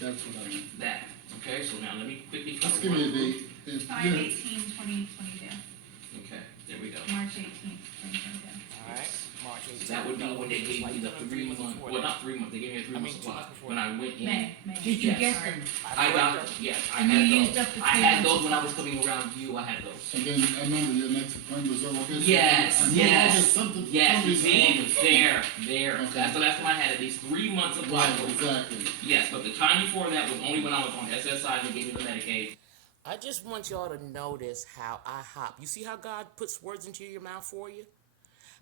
that's what I meant. that. Okay, so now let me quickly cover Just give me a one. date. If you- 5/18/2022, Okay, there we go. March 18th, 2022. All right. March 18th. That would be when they gave Why me you the done 3 months month, before well, that? not 3 months, they gave me a 3 I month mean, 2 supply. months before When I went in. May. Did you Yes. get them? I got correct them, yes, I And you had used those. up the I 3 had months. those when I was coming around you, I had those. And then I remember your next appointment was August. Yes, I know yes, August, something- yes, you something's see, August. there, Okay. that's the last time I had at least 3 months of Right, supply. exactly. Yes, but the time before that was only when I was on SSI and they gave me the Medicaid. I just want y'all to notice how I hop. You see how God puts words into your mouth for you?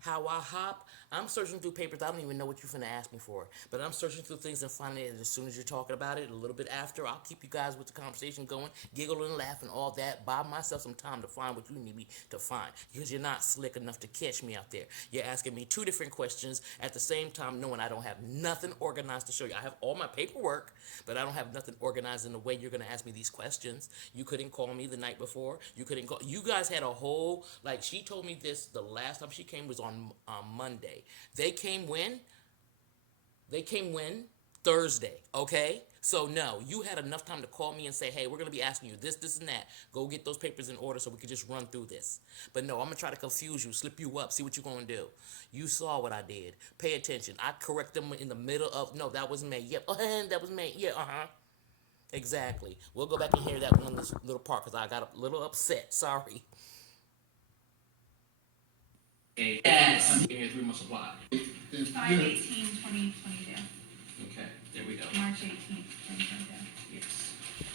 How I hop. I'm searching through papers. I don't even know what you're finna ask me for. But I'm searching through things and finding it. And as soon as you're talking about it, a little bit after, I'll keep you guys with the conversation going, giggling, laughing, all that. Buy myself some time to find what you need me to find. Because you're not slick enough to catch me out there. You're asking me 2 different questions at the same time, knowing I don't have nothing organized to show you. I have all my paperwork, but I don't have nothing organized in the way you're gonna ask me these questions. You couldn't call me the night before. You couldn't call. You guys had a whole, like, she told me this the last time she came was on Monday. They came when? They came when? Thursday, okay? So no, you had enough time to call me and say, hey, we're gonna be asking you this, this, and that. Go get those papers in order so we can just run through this. But no, I'm gonna try to confuse you, slip you up, see what you're gonna do. You saw what I did. Pay attention. I correct them in the middle of, no, that was May. Yep, that was May. Yeah, exactly. We'll go back and hear that one little part because I got a little upset. Sorry. Yes. Give me a 3 month supply. If you- 5/18/2022, Okay, there we go. March 18th, 2022. Yes.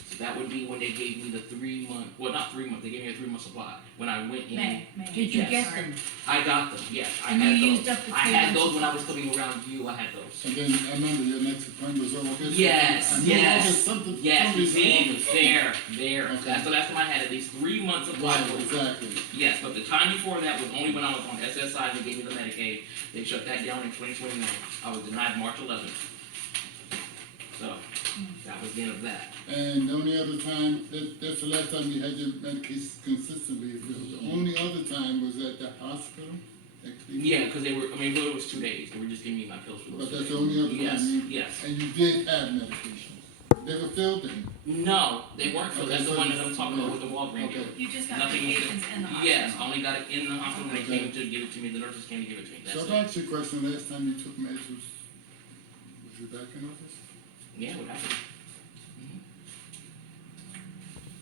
So that would be when they gave me the 3 month, well, not 3 months, they gave me a 3 month supply. When I went in, May. Did you Yes. get them? I got them, yes, I And had you those. used up the I 3 had months those when I supply? was coming around you, I had those. And then I remember your next appointment was August. Yes, I knew yes. August, something, Yes, somebody see, said there, Okay. that's the last time I had at least 3 months of August. supply. Right, exactly. Yes, but the time before that was only when I was on SSI and they gave me the Medicaid. They shut that down in 2029. I was denied March 11th. So, that was the end of that. And the only other time, that's the last time you had your medication consistently filled. The only other time was at the hospital? at Cleveland? Yeah, because they were, I mean, it was 2 days. They were just giving me my pills for those But 2 that's days. the only other Yes, time you, yes. and you did have medications. They were filled in? No, they weren't, so Okay, that's the so one you- that I'm talking about with the Walgreens. Okay. You just got Nothing was- medications in the hospital. Yes, I only got it in the hospital when they Okay. came to give it to me. The nurses came to give it to me. That's So it. I'd ask you a question, last time you took meds was you back in office? Yeah, what happened? Mhm.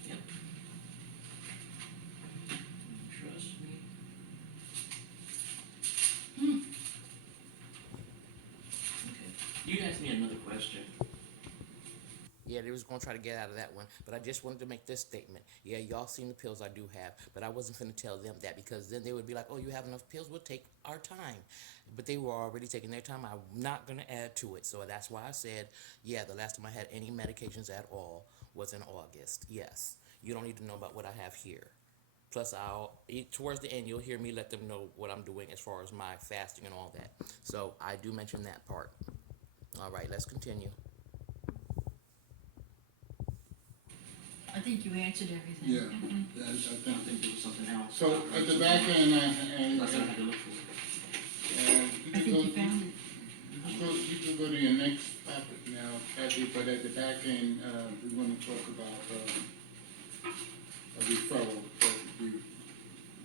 Yep. Trust me. Okay. You asked me another question. Yeah, they was gonna try to get out of that one, but I just wanted to make this statement. Yeah, y'all seen the pills I do have, but I wasn't finna tell them that because then they would be like, "Oh, you have enough pills? We'll take our time." But they were already taking their time. I'm not gonna add to it, so that's why I said, yeah, the last time I had any medications at all was in August. Yes, you don't need to know about what I have here. Plus, towards the end, you'll hear me let them know what I'm doing as far as my fasting and all that. So I do mention that part. All right, let's continue. I think you answered everything. Yeah, I I think. think there was something else. So at the back end, That's what I had to look for. I think you found it. You can go to your next topic now, Kathy, but at the back end, we want to talk about, a referral that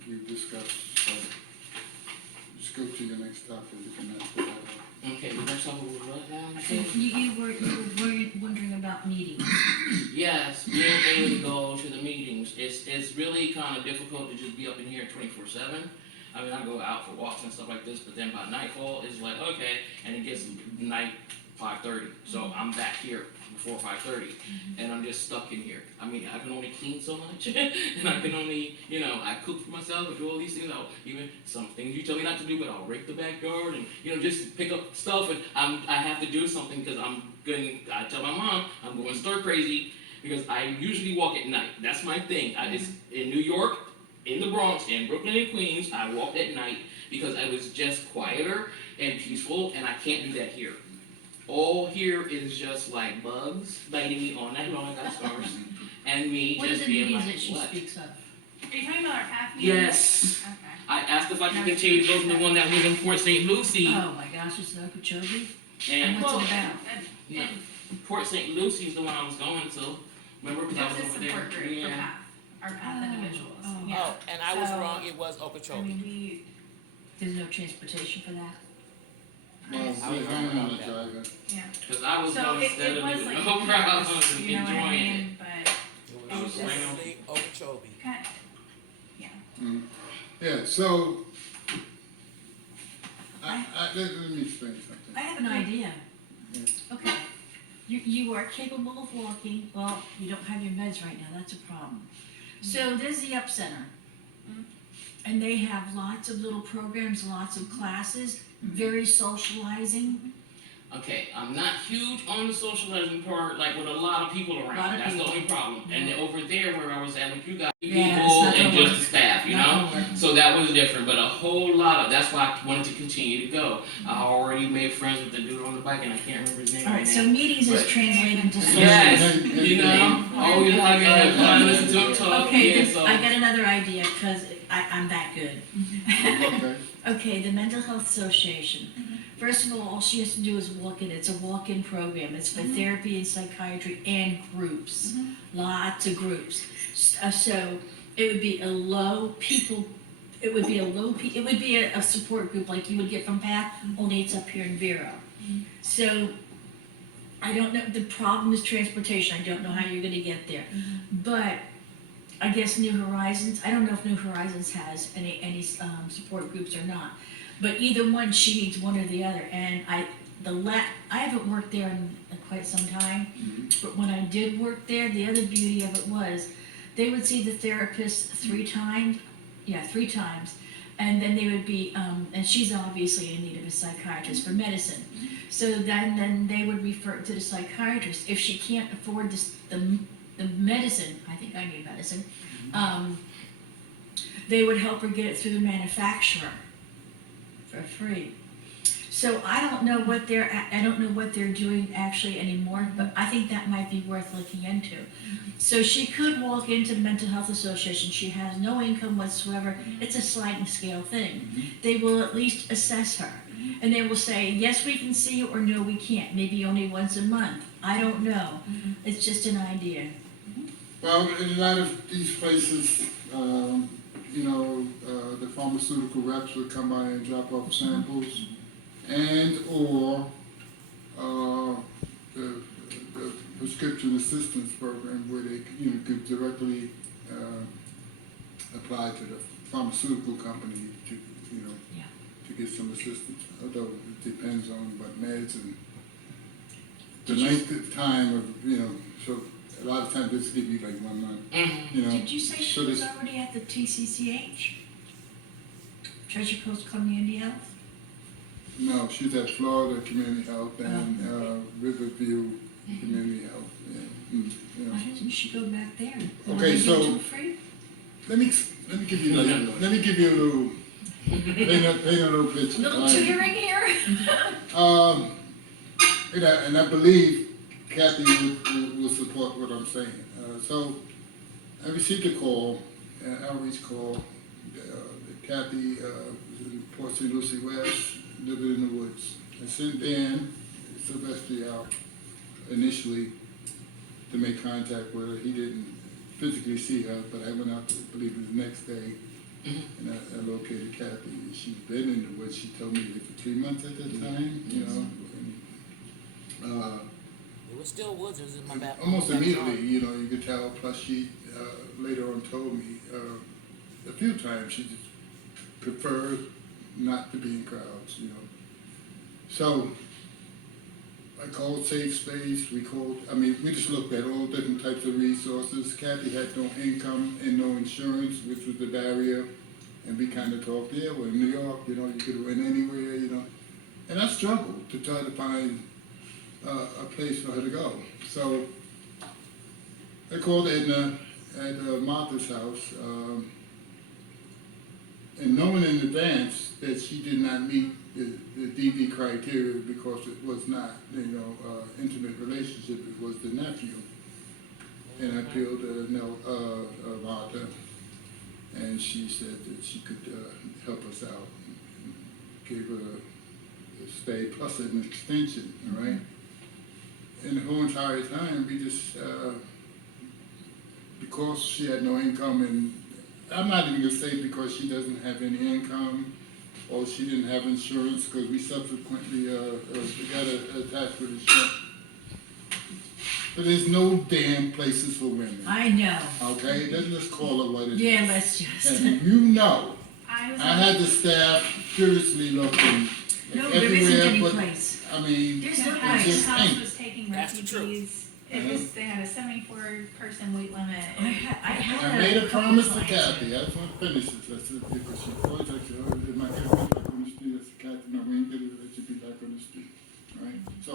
we discussed, so just go to your next topic, we can ask for that. Okay, the next one was what now? And you were wondering about meetings. Yes, being able to go to the meetings. It's really kind of difficult to just be up in here 24/7. I mean, I go out for walks and stuff like this, but then by nightfall, it's like, okay, and it gets night 5:30. So I'm back here before 5:30, and I'm just stuck in here. I mean, I can only clean so much, and I can only, I cook for myself and do all these things. I'll even some things you tell me not to do, but I'll rake the backyard and, just pick up stuff, and I have to do something because I tell my mom I'm going stir crazy because I usually walk at night. That's my thing. It's in New York, in the Bronx, in Brooklyn and Queens, I walked at night because I was just quieter and peaceful, and I can't do that here. All here is just like bugs biting me all night long, I got scars, and me What are just the being meetings like, that she what? speaks of? Are you talking about our PATH meeting? Yes. Okay. I asked if I could continue to go to the one that was in Port St. Lucie, Oh my gosh, it's in Okeechobee? and And what's it about? yeah, Port St. Lucie's the one I was going to. Remember, because I There's was a over there. support group for Yeah. PATH, our PATH Oh, individuals. oh. Yeah. Oh, and I was So, wrong. It was I Okeechobee. mean, There's no transportation for that? Well, I was I'm wrong on about the that. driver. yeah. Because I was So going it steadily was with like, no problems and you know what I enjoying it. mean? But It I was was around. definitely Okeechobee. kind of, yeah. Yeah, so, let me explain something. I have an idea. Yeah. Okay. You are capable of walking, well, you don't have your meds right now, that's a problem. So there's the Up Center. And they have lots of little programs, lots of classes, very socializing. Okay, I'm not huge on the socializing part, like with a lot of people around. Lot of That's people. the only problem. And then over there where I was at with you guys, Yeah, it's people not and gonna just work. the staff, you Not know? gonna work. So that was different, but a whole lot of, that's why I wanted to continue to go. I already made friends with the dude on the bike, and I can't remember his name All right right, now. so meetings is But- translated into social. Yes, you know, always have your fun, listen to him talk, Okay, yeah, then so. I got another idea, cause I'm that good. Okay, Okay, the Mental Health Association. First of all she has to do is walk in. It's a walk-in program. It's for therapy and psychiatry and groups. Lots of groups. So it would be a low people, it would be a support group like you would get from PATH, only it's up here in Vero. So I don't know, the problem is transportation. I don't know how you're gonna get there. But I guess New Horizons, I don't know if New Horizons has any support groups or not. But either one, she needs one or the other, and I haven't worked there in quite some time, Mhm. but when I did work there, the other beauty of it was, they would see the therapist 3 times, yeah, 3 times, and then they would be, and she's obviously in need of a psychiatrist for medicine. So then they would refer to the psychiatrist. If she can't afford the medicine, I think I need medicine, they would help her get it through the manufacturer for free. So I don't know what they're doing actually anymore, but I think that might be worth looking into. So she could walk into the Mental Health Association, she has no income whatsoever, it's a sliding scale thing. They will at least assess her, and they will say, yes, we can see you, or no, we can't, maybe only once a month, I don't know. It's just an idea. Well, in a lot of these places, the pharmaceutical reps would come by and drop off samples, and or the prescription assistance program where they could directly apply to the pharmaceutical company to Yeah. to get some assistance. Although it depends on what meds and the Did you- length of time of so a lot of times this give you like 1 month. Did you say she So was this- already at the TCCH? Treasure Coast Community Health? No, she's at Florida Community Health and okay. Riverview Community Health. Why doesn't she go back there? Okay, Will they so- give it to her free? Let me give you a little. Let me give you a little. Paint a little picture. Little right? tutoring here? And I believe Kathy will support what I'm saying. So I received a call, an outreach call. Kathy was in Port St. Lucie West, living in the woods. I sent Dan Silvestri out initially to make contact with her. He didn't physically see her, but I went out, I believe it was the next day, and I located Kathy. She'd been in the woods. She told me it for 3 months at that time, and, It was still woods. It was in my back. almost backyard. immediately, you could tell. Plus, she later on told me a few times she just preferred not to be in crowds, So I called Safe Space. We just looked at all different types of resources. Kathy had no income and no insurance, which was the barrier. And we kind of talked, well, in New York, you could win anywhere, And I struggled to try to find a place for her to go. So I called Edna at Martha's house, and knowing in advance that she did not meet the DV criteria because it was not, intimate relationship, it was the nephew. And I appealed to Martha, and she said that she could help us out, and gave her a stay plus an extension, all right? And the whole entire time, we just, because she had no income, and I'm not even gonna say because she doesn't have any income, or she didn't have insurance, because we subsequently got attached with insurance. But there's no damn places for women, I know. okay? Let's just call it what it is. Yeah, let's just. And I was I had the staff curiously looking No, there isn't everywhere, any but, place. I mean, There's the no house, place. the house was taking That's the truth. refugees. They had a 74-person weight limit. I had I made a couple promise to clients. Kathy. I just want to finish this. I said, because she always like, am I going to be back on the street? I said, Kathy, no, we ain't going to let you be back on the street. Right? So,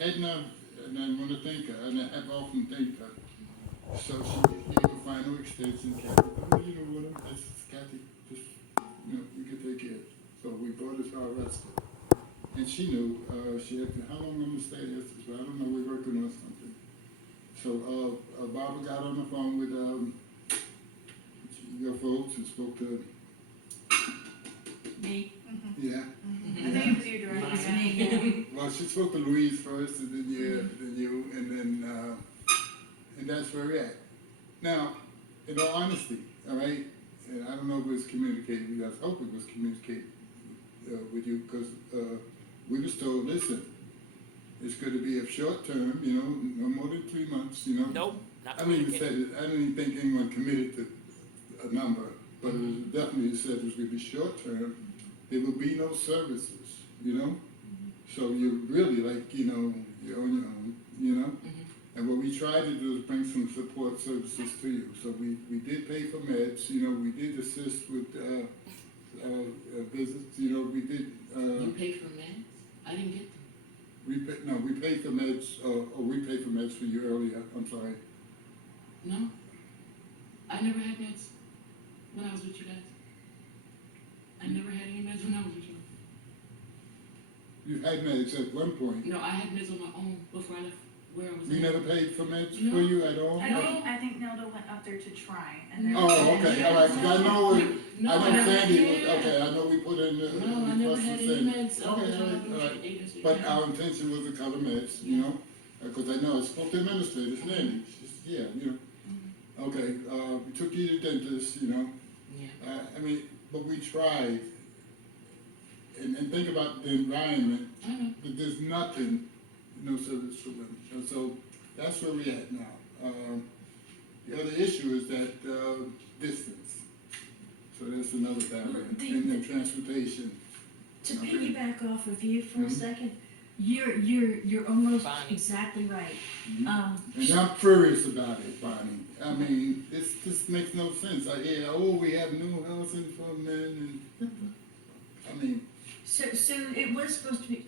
Edna, and I want to thank her, and I have often thanked her. So she gave a final extension. Kathy, what? I said, Kathy, just, we can take care of it. So we brought her to our rescue. And she knew, she asked me, how long I'm going to stay? I said, well, I don't know, we're working on something. So Barbara got on the phone with your folks and spoke to, Me. yeah. I think it was you, Dorothy. It was yeah. me. Well, she spoke to Louise first, and then you, and then and that's where we're at. Now, in all honesty, all right, and I don't know if it was communicated with you. I hope it was communicated with you, because we was told, listen, it's going to be a short term, no more than 3 months, Nope. Not I don't even communicated. said it. I don't even think anyone committed to a number, but it was definitely said it was going to be short term. There will be no services, So you're really like, you're on your own, And what we tried to do is bring some support services to you. So we did pay for meds, we did assist with, visits, we did, You paid for meds? I didn't get them. we paid for meds, or we paid for meds for you earlier, I'm sorry. No? I never had meds when I was with you guys. I never had any meds when I was with you. You had meds at one point. No, I had meds on my own before I left where I was We at. never paid for meds No. for you at all? I think Nelda went up there to try, and there Oh, okay, all right, 'cause I know, No, I know Sandy was, yeah. okay, I know we put in the. No, I never had any Sandy. meds. All the Okay, time. all right. Agency. But our intention was to cover meds, because I know I spoke to administrator, Sandy, Okay, we took you to the dentist, Yeah. but we tried, and think about the environment, I know. but there's nothing, no service for them, and so that's where we're at now. The other issue is that, distance, so that's another barrier, and then transportation. To piggyback off of you for a second, you're almost Bonnie. exactly right. And I'm furious about it, Bonnie. I mean, this makes no sense. I hear, we have new housing for men, and, So it was supposed to be,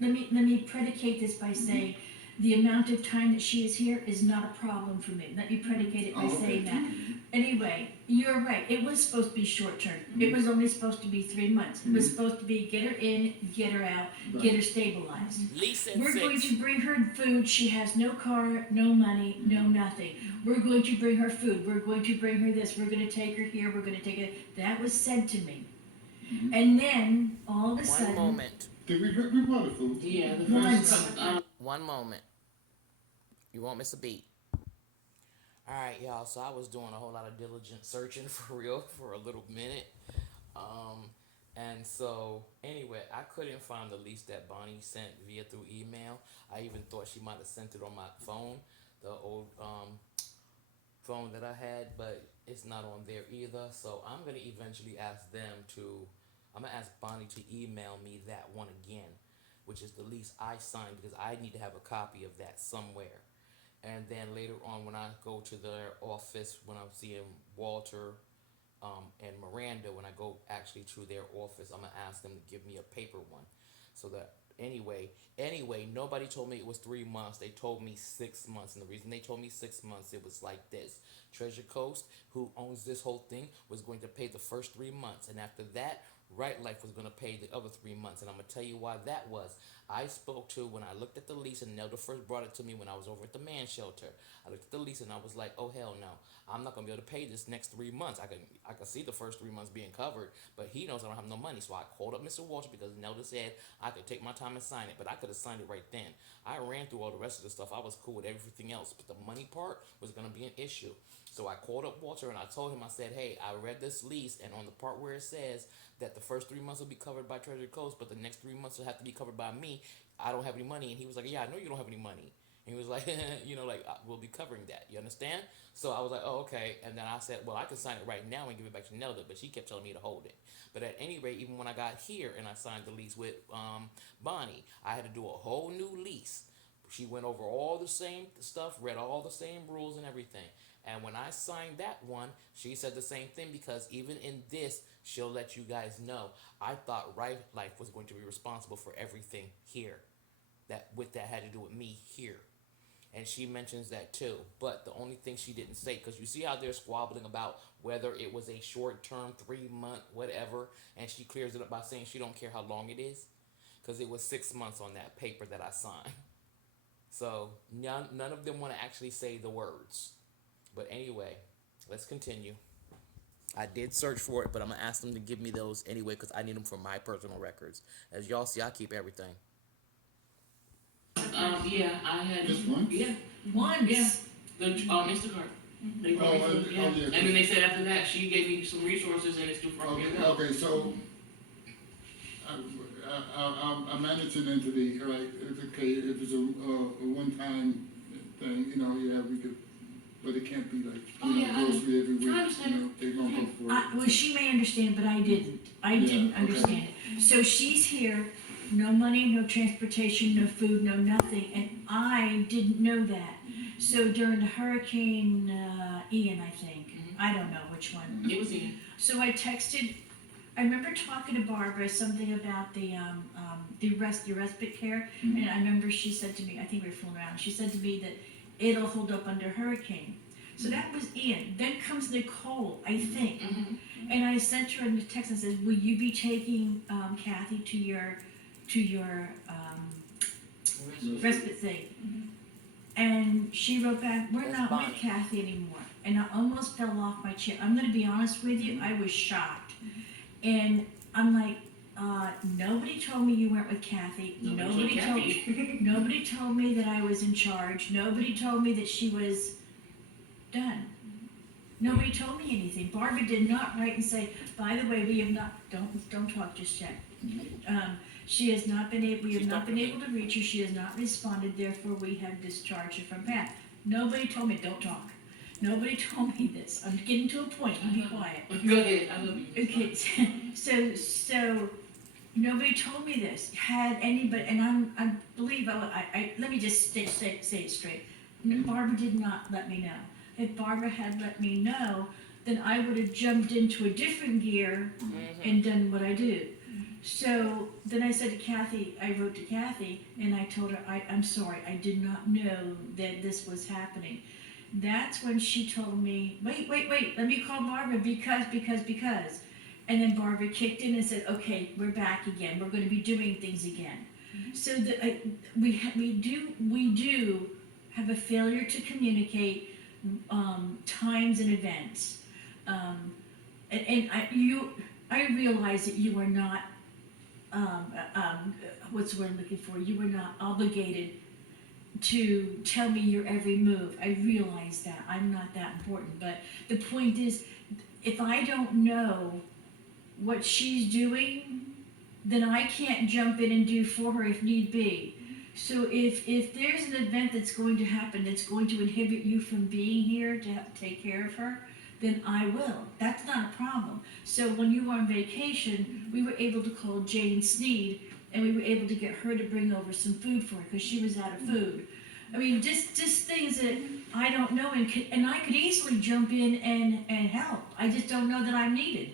let me predicate this by saying, the amount of time that she is here is not a problem for me. Let me predicate it by saying that. Anyway, you're right, it was supposed to be short term. It was only supposed to be 3 months. It was supposed to be get her in, get her out, get her stabilized. Lisa and We're going six. to bring her food. She has no car, no money, no nothing. We're going to bring her food. We're going to bring her this. We're going to take her here. We're going to take it. That was said to me. And then all of a One sudden, moment. Did we brought the food? Yeah, the Once. first couple, One moment. You won't miss a beat. Alright, y'all, so I was doing a whole lot of diligent searching for real for a little minute. And so, anyway, I couldn't find the lease that Bonnie sent through email. I even thought she might have sent it on my phone, the old phone that I had, but it's not on there either. So I'm going to eventually ask them I'm going to ask Bonnie to email me that one again, which is the lease I signed, because I need to have a copy of that somewhere. And then later on, when I go to their office, when I'm seeing Walter and Miranda, when I go actually to their office, I'm going to ask them to give me a paper one. So that, anyway, nobody told me it was 3 months. They told me 6 months. And the reason they told me 6 months, it was like this. Treasure Coast, who owns this whole thing, was going to pay the first 3 months. And after that, Right Life was going to pay the other 3 months. And I'm going to tell you why that was. I spoke to, when I looked at the lease, and Nelda first brought it to me when I was over at the man shelter. I looked at the lease and I was like, oh hell no, I'm not gonna be able to pay this next 3 months. I can see the first 3 months being covered, but he knows I don't have no money. So I called up Mr. Walter, because Nelda said I could take my time and sign it, but I could have signed it right then. I ran through all the rest of the stuff. I was cool with everything else, but the money part was gonna be an issue. So I called up Walter and I told him, I said, hey, I read this lease, and on the part where it says that the first 3 months will be covered by Treasure Coast, but the next 3 months will have to be covered by me, I don't have any money. And he was like, yeah, I know you don't have any money. And he was like, we'll be covering that. You understand? So I was like, oh, okay. And then I said, well, I can sign it right now and give it back to Nelda, but she kept telling me to hold it. But at any rate, even when I got here and I signed the lease with Bonnie, I had to do a whole new lease. She went over all the same stuff, read all the same rules and everything. And when I signed that one, she said the same thing, because even in this, she'll let you guys know. I thought Right Life was going to be responsible for everything here. That had to do with me here. And she mentions that too. But the only thing she didn't say, because you see how they're squabbling about whether it was a short term, 3 month, whatever, and she clears it up by saying she don't care how long it is, because it was 6 months on that paper that I signed. So none of them want to actually say the words. But anyway, let's continue. I did search for it, but I'm going to ask them to give me those anyway, because I need them for my personal records. As y'all see, I keep everything. yeah, I had. Just once? Yeah, once. yeah. The Instacart. They brought me food, yeah. yeah. And then they said after that, she gave me some resources, and it's too far for me to go. Okay, so I'm managing entity, right? It's okay if it's a one-time thing, we could, but it can't be like, grocery every week, I understand. they won't go for it. Well, she may understand, but I didn't. I didn't okay. understand it. So she's here, no money, no transportation, no food, no nothing, and I didn't know that. So during the Hurricane Ian, I think, I don't know which one. It was in. So I texted. I remember talking to Barbara something about the respite care, and I remember she said to me, I think we were fooling around. She said to me that it'll hold up under hurricane. So that was Ian. Then comes Nicole, I think, and I sent her a text and said, "Will you be taking Kathy to your respite thing?" And she wrote back, "We're That's not Bonnie. with Kathy anymore." And I almost fell off my chair. I'm gonna be honest with you, I was shocked. And I'm like, nobody told me you weren't with Kathy. Nobody told me that I was in charge. Nobody told me that she was done. Nobody told me anything. Barbara did not write and say, by the way, we have not, don't talk just yet. She has not been able, we have not been able to reach her. She has not responded, therefore we have discharged her from PATH. Nobody told me, don't talk. Nobody told me this. I'm getting to a point, you be quiet. Go ahead, I love you. Okay, so nobody told me this. Had anybody, and I believe I let me just say it straight. Barbara did not let me know. If Barbara had let me know, then I would have jumped into a different gear and done what I do. So then I said to Kathy, I wrote to Kathy, and I told her, I'm sorry, I did not know that this was happening. That's when she told me, wait, let me call Barbara because. And then Barbara kicked in and said, okay, we're back again. We're going to be doing things again. So we do have a failure to communicate times and events. And I realize that you are not, what's the word I'm looking for? You are not obligated to tell me your every move. I realize that. I'm not that important. But the point is, if I don't know what she's doing, then I can't jump in and do for her if need be. So if there's an event that's going to happen that's going to inhibit you from being here to take care of her, then I will. That's not a problem. So when you were on vacation, we were able to call Jane Sneed, and we were able to get her to bring over some food for her because she was out of food. I mean, just things that I don't know, and I could easily jump in and help. I just don't know that I'm needed.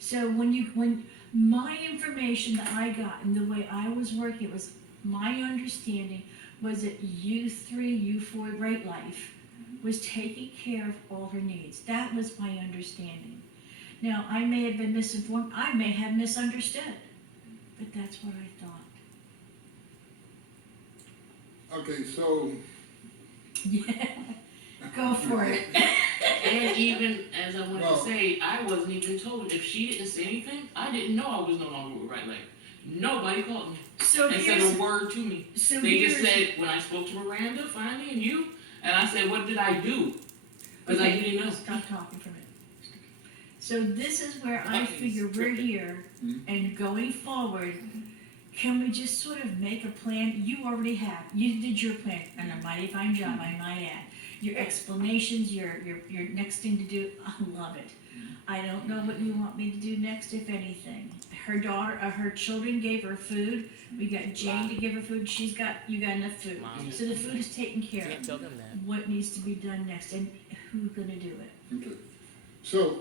So when my information that I got and the way I was working, it was my understanding was that U3, U4 Right Life was taking care of all her needs. That was my understanding. Now, I may have been misinformed. I may have misunderstood. But that's what I thought. Okay, so, Yeah, go for it. And even, as I wanted Well- to say, I wasn't even told. If she didn't say anything, I didn't know I was no longer with Right Leg. Nobody called me So and said here's, a word to me. so They just here's, said, when I spoke to Miranda, finally, and you, and I said, what did I do? Because I didn't know. Stop talking for a minute. So this is where I Okay, figure we're scripted. here, and going forward, can we just sort of make a plan? You already have. You did your plan, and a mighty fine job, I might add. Your explanations, your next thing to do, I love it. I don't know what you want me to do next, if anything. Her daughter, her children gave her food. We got Jane to give her food. You got enough food. Mom. So the food is taken care Can't of. tell them that. What needs to be done next, and who's gonna do it? okay. So,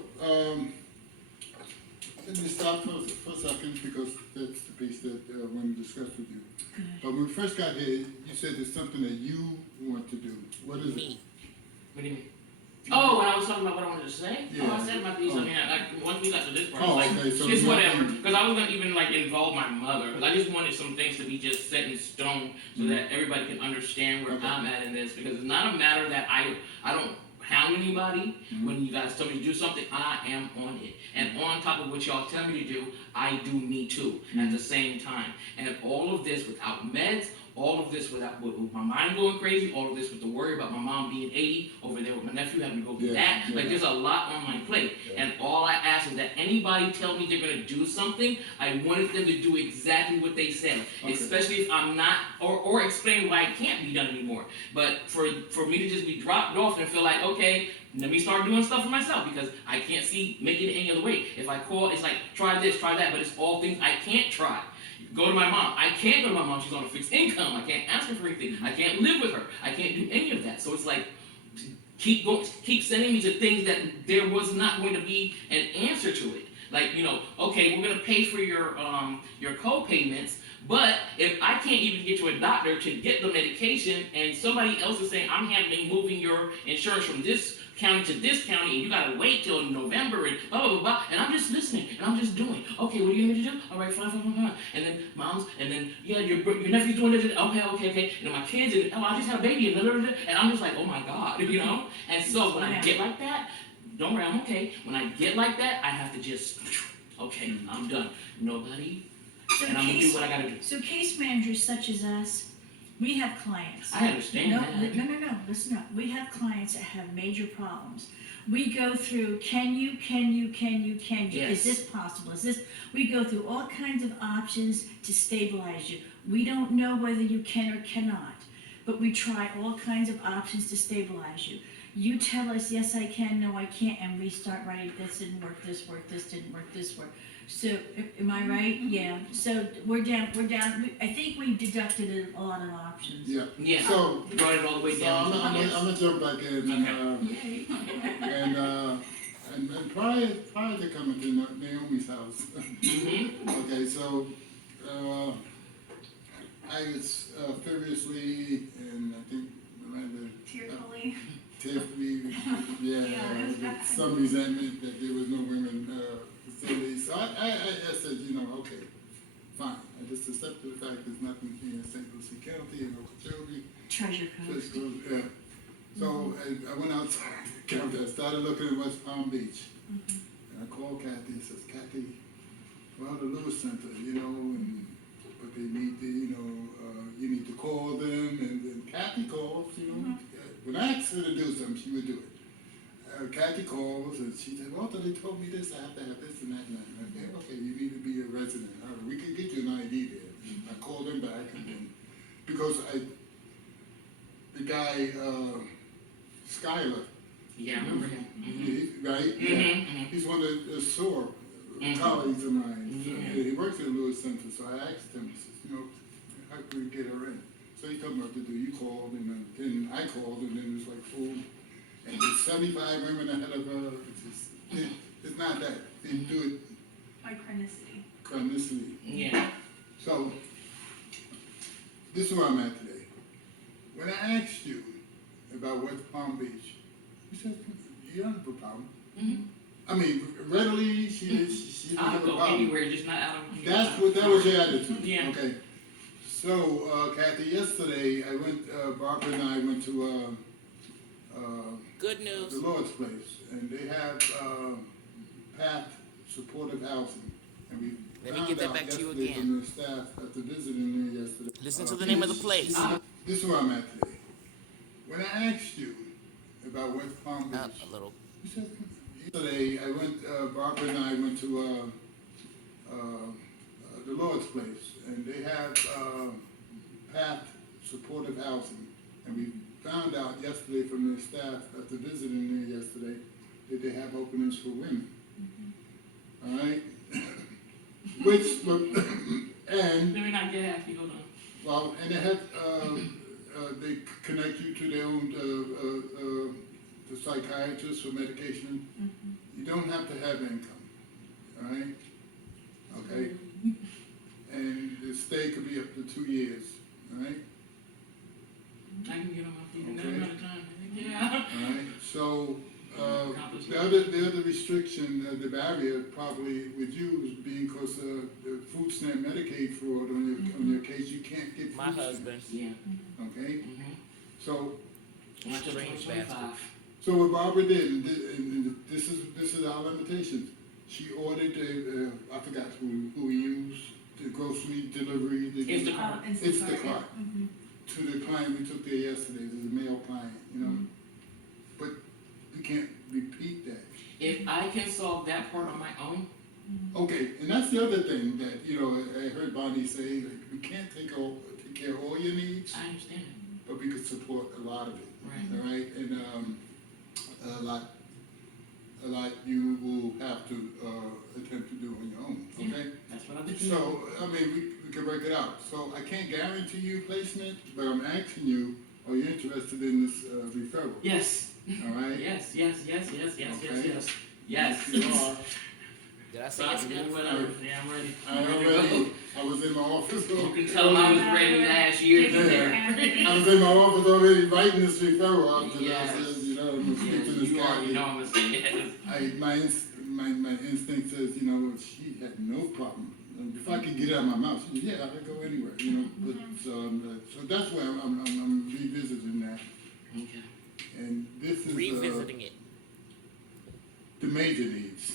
let me stop for a second because that's the piece that I want to discuss with you. Good. But when we first got here, you said there's something that you want to do. What is it? Me. What do you mean? Oh, when I was talking about what I wanted to say? Oh, Yeah. I said my piece. I mean, once we got to this part, Oh, it's like, okay, so it's you want whatever. to- Because I was going to even, like, involve my mother. Because I just wanted some things to be just set in stone so that everybody can understand where Okay. I'm at in this. Because it's not a matter that I don't hound anybody. When you guys tell me to do something, I am on it. And on top of what y'all tell me to do, I do me too at the same time. And all of this without meds, all of this with my mind going crazy, all of this with the worry about my mom being 80 over there with my nephew having to go through Yeah, that. yeah. Like, there's a lot on my plate. Yeah. And all I ask is that anybody tell me they're gonna do something, I wanted them to do exactly what they said. Okay. Especially if I'm not, or explain why it can't be done anymore. But for me to just be dropped off and feel like, okay, let me start doing stuff for myself because I can't see making it any other way. If I call, it's like, try this, try that, but it's all things I can't try. Go to my mom. I can't go to my mom. She's on a fixed income. I can't ask her for anything. I can't live with her. I can't do any of that. So it's like, keep sending me to things that there was not going to be an answer to it. Like, okay, we're gonna pay for your co-payments, but if I can't even get to a doctor to get the medication, and somebody else is saying I'm moving your insurance from this county to this county, and you gotta wait till November, and blah blah blah blah, and I'm just listening, and I'm just doing. Okay, what do you need me to do? All right, fine. And then moms, and then yeah, your nephew's doing this. Okay. And then my kids, and I just had a baby, and I'm just like, oh my God, And so when I get like that, don't worry, I'm okay. When I get like that, I have to just, okay, I'm done. Nobody, and I'm gonna do what I gotta do. So case managers such as us, we have clients. I understand No, that. no, listen up. We have clients that have major problems. We go through, can you? Yes. Is this possible? We go through all kinds of options to stabilize you. We don't know whether you can or cannot, but we try all kinds of options to stabilize you. You tell us, yes, I can, no, I can't, and we start writing, this didn't work, this worked, this didn't work, this worked. So, am I right? Yeah. So we're down. I think we deducted a lot of options. Yeah. Yeah. So, Brought it all the way so down. I'm gonna jump back in, and prior to coming to Naomi's house, okay, so I was furiously, and I think Miranda Tearfully. tearfully, with some resentment that there was no women facility. So I said, okay, fine. I just accepted the fact there's nothing here in St. Lucie County and Okeechobee. Treasure coast. Yeah. So I went outside the county. I started looking at West Palm Beach. And I called Kathy and says, Kathy, go out to Lewis Center, but they need to, you need to call them. And then Kathy calls, When I asked her to do something, she would do it. Kathy calls and she said, well, they told me this, I have to have this and that. And I said, okay, you need to be a resident. All right, we can get you an ID there. I called them back and then, because the guy, Skyler, Yeah, I remember him. right? Yeah. He's one of the SOAR colleagues of mine. So, he works at the Lewis Center, so I asked him, I said, how can we get her in? So he told me what to do. You called, and then I called, and then it was like, oh, and there's 75 women ahead of her. It's not that. They do it By chronicity. chronicity. Yeah. So, this is where I'm at today. When I asked you about West Palm Beach, you said, you don't have a problem. I mean, readily, she didn't I'll have a go problem. anywhere, just not out of. That was your attitude. Yeah. Okay. So, Kathy, yesterday Barbara and I went to Good news. the Lord's Place, and they have PATH supportive housing. And we Let me found get that out back to you yesterday again. from the staff after visiting there yesterday. Listen to the name of the place. This is where I'm at today. When I asked you about West Palm Beach, A little. you said, yesterday Barbara and I went to the Lord's Place, and they have PATH supportive housing. And we found out yesterday from their staff after visiting there yesterday that they have openings for women. All right? And Let me not get happy, hold on. well, and they have, they connect you to their own, the psychiatrist for medication. You don't have to have income, all right? Okay? And the stay could be up to 2 years, all right? I can get on my feet in that Okay. amount of time. Yeah. All right, so, the other restriction, the barrier probably with you is being because the food stamp Medicaid fraud on your case, you can't get food My stamps. husband. Yeah. Okay, so, Not till Strange 2025. so what Barbara did, and this is our limitation. She ordered I forgot who we used, the grocery delivery. Instacart. Instacart. To the client we took there yesterday, there's a male client, but we can't repeat that. If I can solve that part on my own, Okay, and that's the other thing that, I heard Bonnie say, like, we can't take care of all your needs, I understand. but we could support a lot of it. Right. All right, and a lot you will have to attempt to do on your own. Okay. That's what I've been So I mean, we can break it out. So I can't guarantee you placement, but I'm asking you, are you interested in this referral? Yes. All right. Yes. Okay. Yes. You are. Did I say So, yes yeah, enough? whatever. Yeah, I'm ready. I I'm ready to go. already. I was in my office. You can tell them I was ready last year to be there. I was in my office already writing this referral out to Yes. them. I said, you know, I'm gonna speak to this You already know guy. I'm gonna say yes. My instinct says, you know, she had no problem. If I could get it out of my mouth, she said, yeah, I could go anywhere, you know. But, so that's why I'm revisiting that. Okay. And this is Revisiting it. the major needs,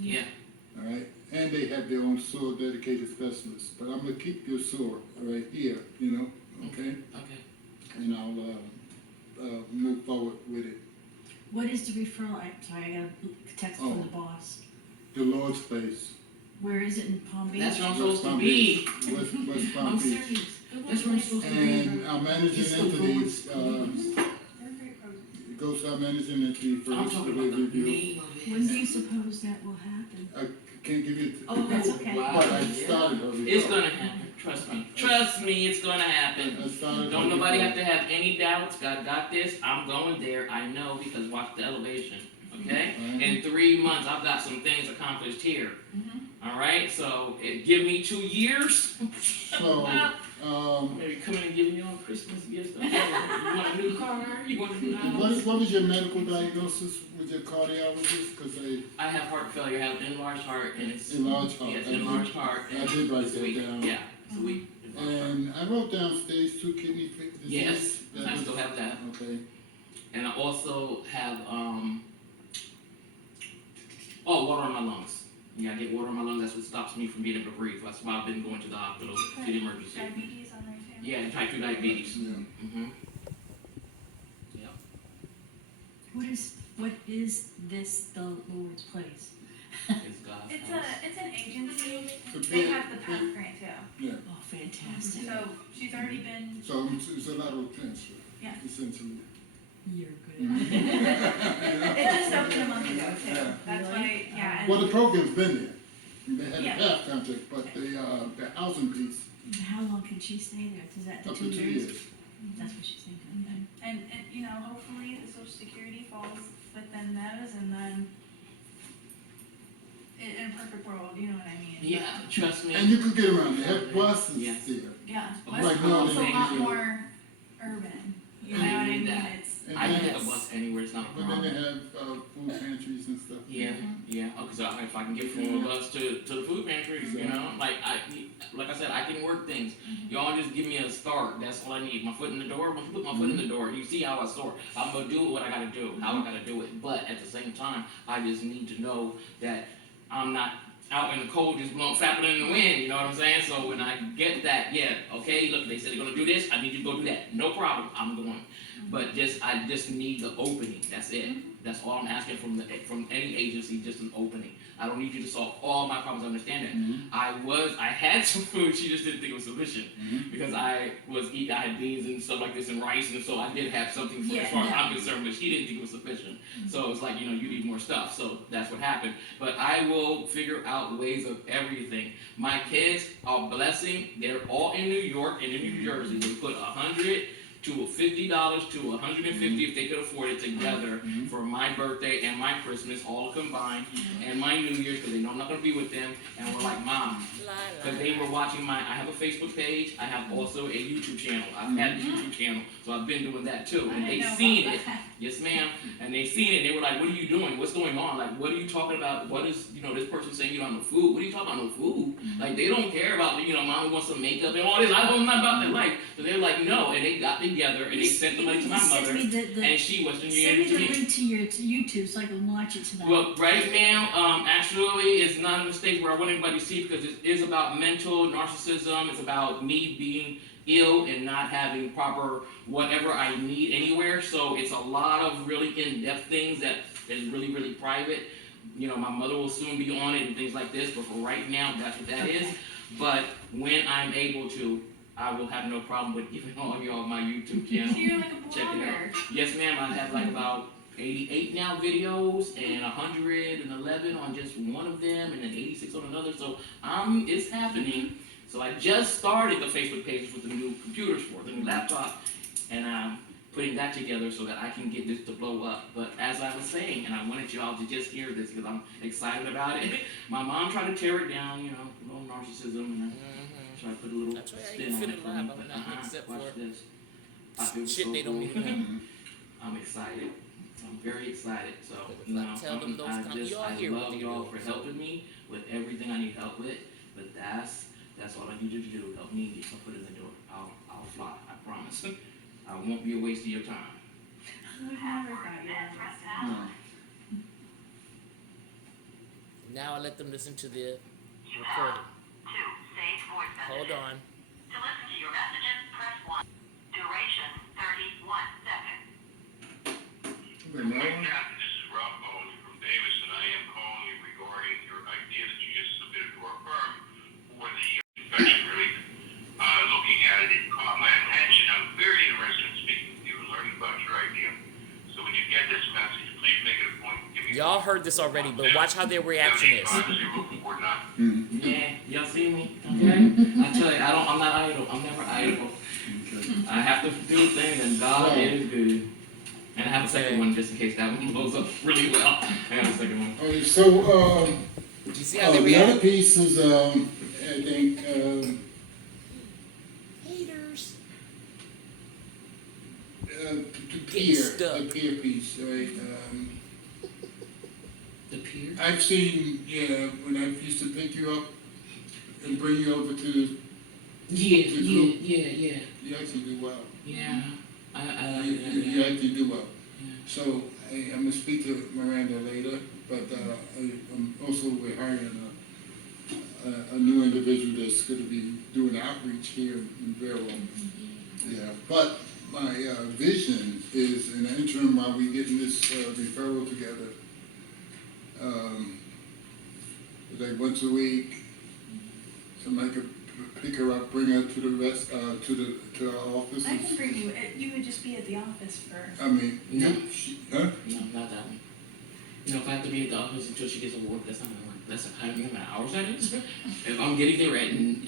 Yeah. all right? And they have their own SOAR dedicated specialists. But I'm gonna keep your SOAR right here, you know, okay? Okay. And I'll move forward with it. What is the referral? I'm sorry, I got a text from the boss. The Lord's place. Where is it in Palm Beach? That's where I'm West supposed to Palm be. Beach. West Palm I'm Beach. serious. That's where I'm supposed to be. And our managing entities, it goes to our managing entity I'm first, talking they about the review. name of it. When do you suppose that will happen? I can't give you. Oh, that's okay. Wow. But I Yeah. started already. It's gonna happen. Trust me. Trust me, it's gonna happen. I started. Don't nobody have to have any doubts. God got this. I'm going there. I know because watch the elevation. Okay? Mhm. In 3 months, I've got some things accomplished here. All right? So give me 2 years. So, Maybe come in and give me all Christmas gifts. You want a new car? You want a new house? what was your medical diagnosis with your cardiologist? Cause I have heart failure. I have enlarged heart, and it's enlarged heart. Yes, I did- enlarged heart. I did write It's that weak. down. Yeah, it's a weak. enlarged heart. And I wrote down stage 2 kidney disease. Yes, That I was- still have that. Okay. And I also have water in my lungs. Yeah, I get water in my lungs. That's what stops me from being able to breathe. That's why I've been going to the hospital to the emergency. Diabetes on there too. Yeah, type 2 diabetes. Yeah. Mm-hmm. Yep. What is this, the Lord's place? It's God's It's house. an agency. So They Pam- have the PATH grant too. Yeah. Oh, fantastic. So she's already been. So it's a lateral transfer. Yeah. Essentially. You're good. It just opened a month ago too. Yeah. That's why, yeah. and- Well, the program's been there. They had Yeah. a PATH contract, but the housing piece, How long can she stay there? Is that the up 2 to 2 years? years. That's what she's thinking, okay. And you know, hopefully the Social Security falls within those, and then in a perfect world, you know what I mean? Yeah, trust me. And you could get around, they have buses Yes. there. Yeah, Like West more Palm's a than lot anything. more urban. You know I what I need mean? that. It's I can And take a bus anywhere. It's not a But then they problem. have food pantries and stuff. Yeah, yeah. Because if I can get from the bus to the food pantry, you know, like I said, I can work things. Y'all just give me a start. That's all I need. My foot in the door. Once you put my foot in the door, you see how I soar. I'm gonna do what I gotta do. How I gotta do it. But at the same time, I just need to know that I'm not out in the cold just blowing, flapping in the wind. You know what I'm saying? So when I get that, yeah, okay. Look, they said they're gonna do this. I need you to go do that. No problem. I'm going. But I just need the opening. That's it. That's all I'm asking from any agency, just an opening. I don't need you to solve all my problems. I understand that. I had some food. She just didn't think it was sufficient because I had beans and stuff like this and rice, and so I did have something for, as far as I'm concerned, but she didn't think it was sufficient. So it's like, you need more stuff. So that's what happened. But I will figure out ways of everything. My kids are a blessing. They're all in New York and in New Jersey. They put $100 to $50 to $150 if they could afford it together for my birthday and my Christmas all combined and my New Year's because they know I'm not gonna be with them, and we're like, Mom, because they were watching I have a Facebook page, I have also a YouTube channel. I've had a YouTube channel, so I've been doing that too, and they've seen it. Yes, ma'am. And they seen it. And they were like, "What are you doing? What's going on? Like, what are you talking about? What is this person saying you don't have no food? What are you talking about? No food? Like, they don't care about Mommy wants some makeup and all this. I'm not about that life." So they're like, "No," and they got together and they sent the money to my mother, and she was the Send me to the me. link to your YouTube so I can watch it tonight. Well, right now, actually, it's not a stage where I want anybody to see because it is about mental narcissism. It's about me being ill and not having proper whatever I need anywhere. So it's a lot of really in-depth things that is really, really private. My mother will soon be on it and things like this, but for right now, that's what that is. But when I'm able to, I will have no problem with giving all y'all my YouTube channel. So you're like a Check it out. blogger. Yes, ma'am. I have like about 88 now videos and 111 on just one of them, and then 86 on another. So it's happening. So I just started the Facebook page with the new computers for the new laptop, and I'm putting that together so that I can get this to blow up. But as I was saying, and I wanted you all to just hear this because I'm excited about it. My mom tried to tear it down, you know, a little narcissism, and I tried to put a little That's why I spin on feel it for alive. me. I'm But not except watch for this. I feel shit so they don't cool. even know. I'm excited. I'm very excited. So, If I tell them those y'all hear what love they y'all do. for helping me with everything I need help with. But that's all I need you to do. Help me get my foot in the door. I'll fly. I promise. I won't be a waste of your time. We've never thought you were a No. Now I let them listen to the recording. Hold on. To listen to your messages, press 1. Duration 31 seconds. Okay, now, This is Rob Owens from Davis, and I am calling you regarding your idea that you just submitted to our firm for the infection relief. Looking at it, it caught my attention. I'm very interested in speaking with you and learning about your idea. So when you get this message, please make it a point. Give me Y'all heard this already, but watch how their reaction is. 750449. Yeah, y'all see me? Okay? I tell you, I'm not idle. I'm never idle. I have to do things, and God is good. And I have a second one just in case that one blows up really well. I have a second one. okay, so, You see how they the react? other piece is, I think, Haters. the Getting stuck. the peer piece, right? The peer? I've seen, when I used to pick you up and bring you over to, Yeah. you actually do well. Yeah. You actually do well. Yeah. So I'm gonna speak to Miranda later, but I'm also, we're hiring a new individual that's gonna be doing outreach here in Vero. Yeah, but my vision is in the interim while we getting this referral together, like once a week, somebody could pick her up, bring her to the rest, to our office. I can bring you, you would just be at the office for. I mean, No. huh? No, not that one. You know, if I have to be at the office until she gets to work, that's not gonna work. That's how many hours that is. If I'm getting there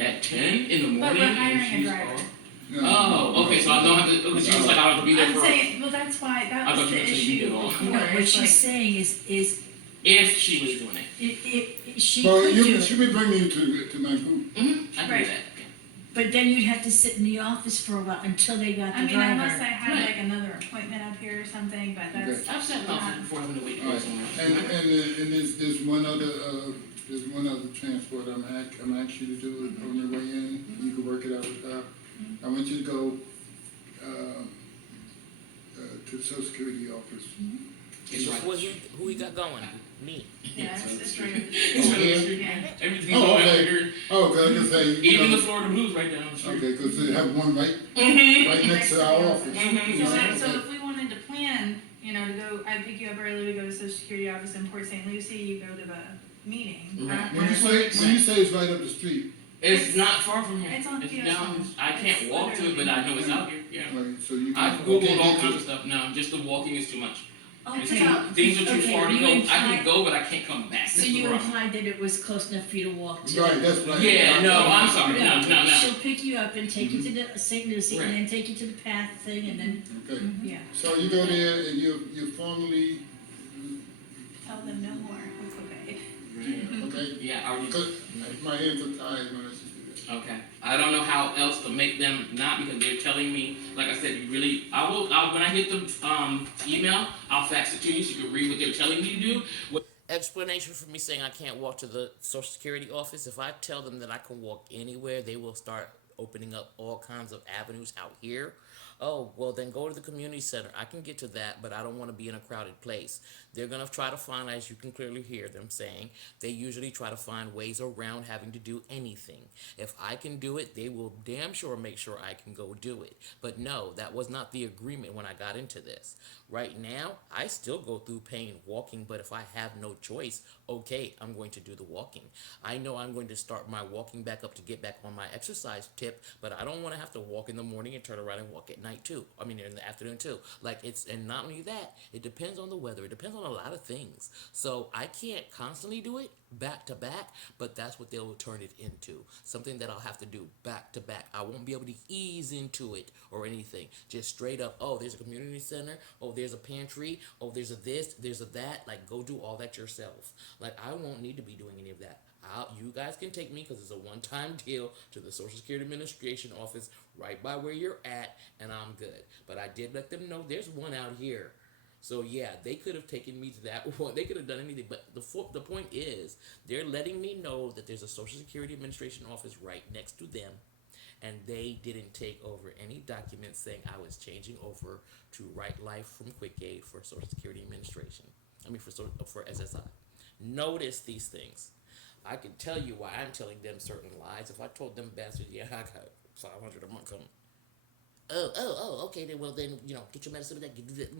at 10 in the morning But we're and hiring a she's driver. off. No. Oh, okay, so I don't have to, because she was like, I have to be there I'm for, saying, well, that's why, I that thought was you the meant to be issue there all. before. No, what It's she's like- saying is if she was doing it. if she Well, could do you it, should be bringing you to my group. I can do Right. that. but then you'd have to sit in the office for a while until they got I the mean, driver. unless I had Right. like another appointment up here or something, but that's. I've sat in the office before having to wait to go somewhere. And there's one other transport I'm actually to do it on your way in. You can work it out with her. I want you to go to the Social Security office. It's right. Who we got going? Me. Yeah, it's right. It's right. Yeah. Everything's Oh, going okay. over here. Oh, okay, I can say, you Even know, the Florida Blues right down the street. okay, because they have one right Mm-hmm. next to our office. So if we wanted to plan, you know, to go, I pick you up early, we go to Social Security office in Port St. Lucie, you go to the meeting. Right. When you say it's right up the street, It's not far from here. It's on It's PS1. down. I can't It's walk to it, but I know it's out here. Yeah. right, so you can. I've googled all kinds of stuff. No, just the walking is too much. It's things are too Okay, far to you go. I implied- can go, but I can't come back. So you implied that it was close enough for you to walk to. Right, that's right. Yeah, no, I'm sorry. No. She'll pick you up and take you to the St. Lucie Right. and then take you to the path thing and then, Okay, yeah. so you go there and you formally, Tell them no more, it's okay. okay? Yeah, are you? Because my hands are tied when I just do that. Okay. I don't know how else to make them not, because they're telling me, like I said, you really, I'll when I get the email, I'll fax it to you so you can read what they're telling me to do. Explanation for me saying I can't walk to the Social Security office. If I tell them that I can walk anywhere, they will start opening up all kinds of avenues out here. Oh, well then go to the community center. I can get to that, but I don't want to be in a crowded place. They're gonna try to find, as you can clearly hear them saying, they usually try to find ways around having to do anything. If I can do it, they will damn sure make sure I can go do it. But no, that was not the agreement when I got into this. Right now, I still go through pain walking, but if I have no choice, okay, I'm going to do the walking. I know I'm going to start my walking back up to get back on my exercise tip, but I don't want to have to walk in the morning and turn around and walk at night too. I mean, in the afternoon too. And not only that, it depends on the weather. It depends on a lot of things. So I can't constantly do it back to back, but that's what they'll turn it into. Something that I'll have to do back to back. I won't be able to ease into it or anything. Just straight up, oh, there's a community center. Oh, there's a pantry. Oh, there's a this, there's a that. Like, go do all that yourself. Like, I won't need to be doing any of that. You guys can take me, because it's a one-time deal, to the Social Security Administration office right by where you're at, and I'm good. But I did let them know there's one out here. So yeah, they could have taken me to that one. They could have done anything. But the point is, they're letting me know that there's a Social Security Administration office right next to them, and they didn't take over any documents saying I was changing over to Right Life from Quick Aid for Social Security Administration. I mean, for SSI. Notice these things. I can tell you why I'm telling them certain lies. If I told them bastards, yeah, I got $500 a month coming. Oh, okay, then, well, then, get your medicine with that, do that.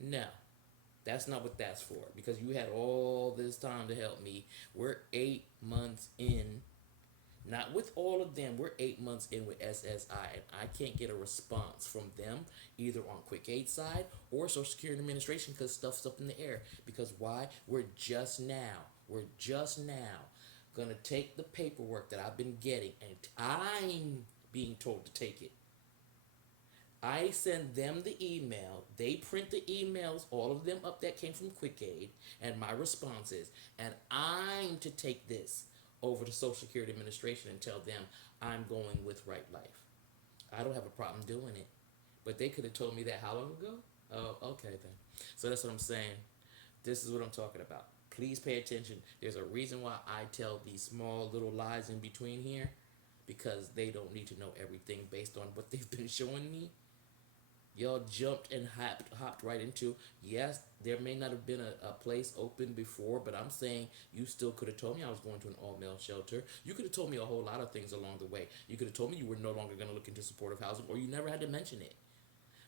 No. That's not what that's for, because you had all this time to help me. We're 8 months in. Not with all of them. We're 8 months in with SSI, and I can't get a response from them, either on Quick Aid side or Social Security Administration, because stuff's up in the air. Because why? We're just now going to take the paperwork that I've been getting, and I'm being told to take it. I send them the email. They print the emails, all of them up that came from Quick Aid, and my responses. And I'm to take this over to Social Security Administration and tell them I'm going with Right Life. I don't have a problem doing it. But they could have told me that how long ago? Oh, okay then. So that's what I'm saying. This is what I'm talking about. Please pay attention. There's a reason why I tell these small little lies in between here, because they don't need to know everything based on what they've been showing me. Y'all jumped and hopped right into, yes, there may not have been a place open before, but I'm saying you still could have told me I was going to an all-male shelter. You could have told me a whole lot of things along the way. You could have told me you were no longer going to look into supportive housing, or you never had to mention it.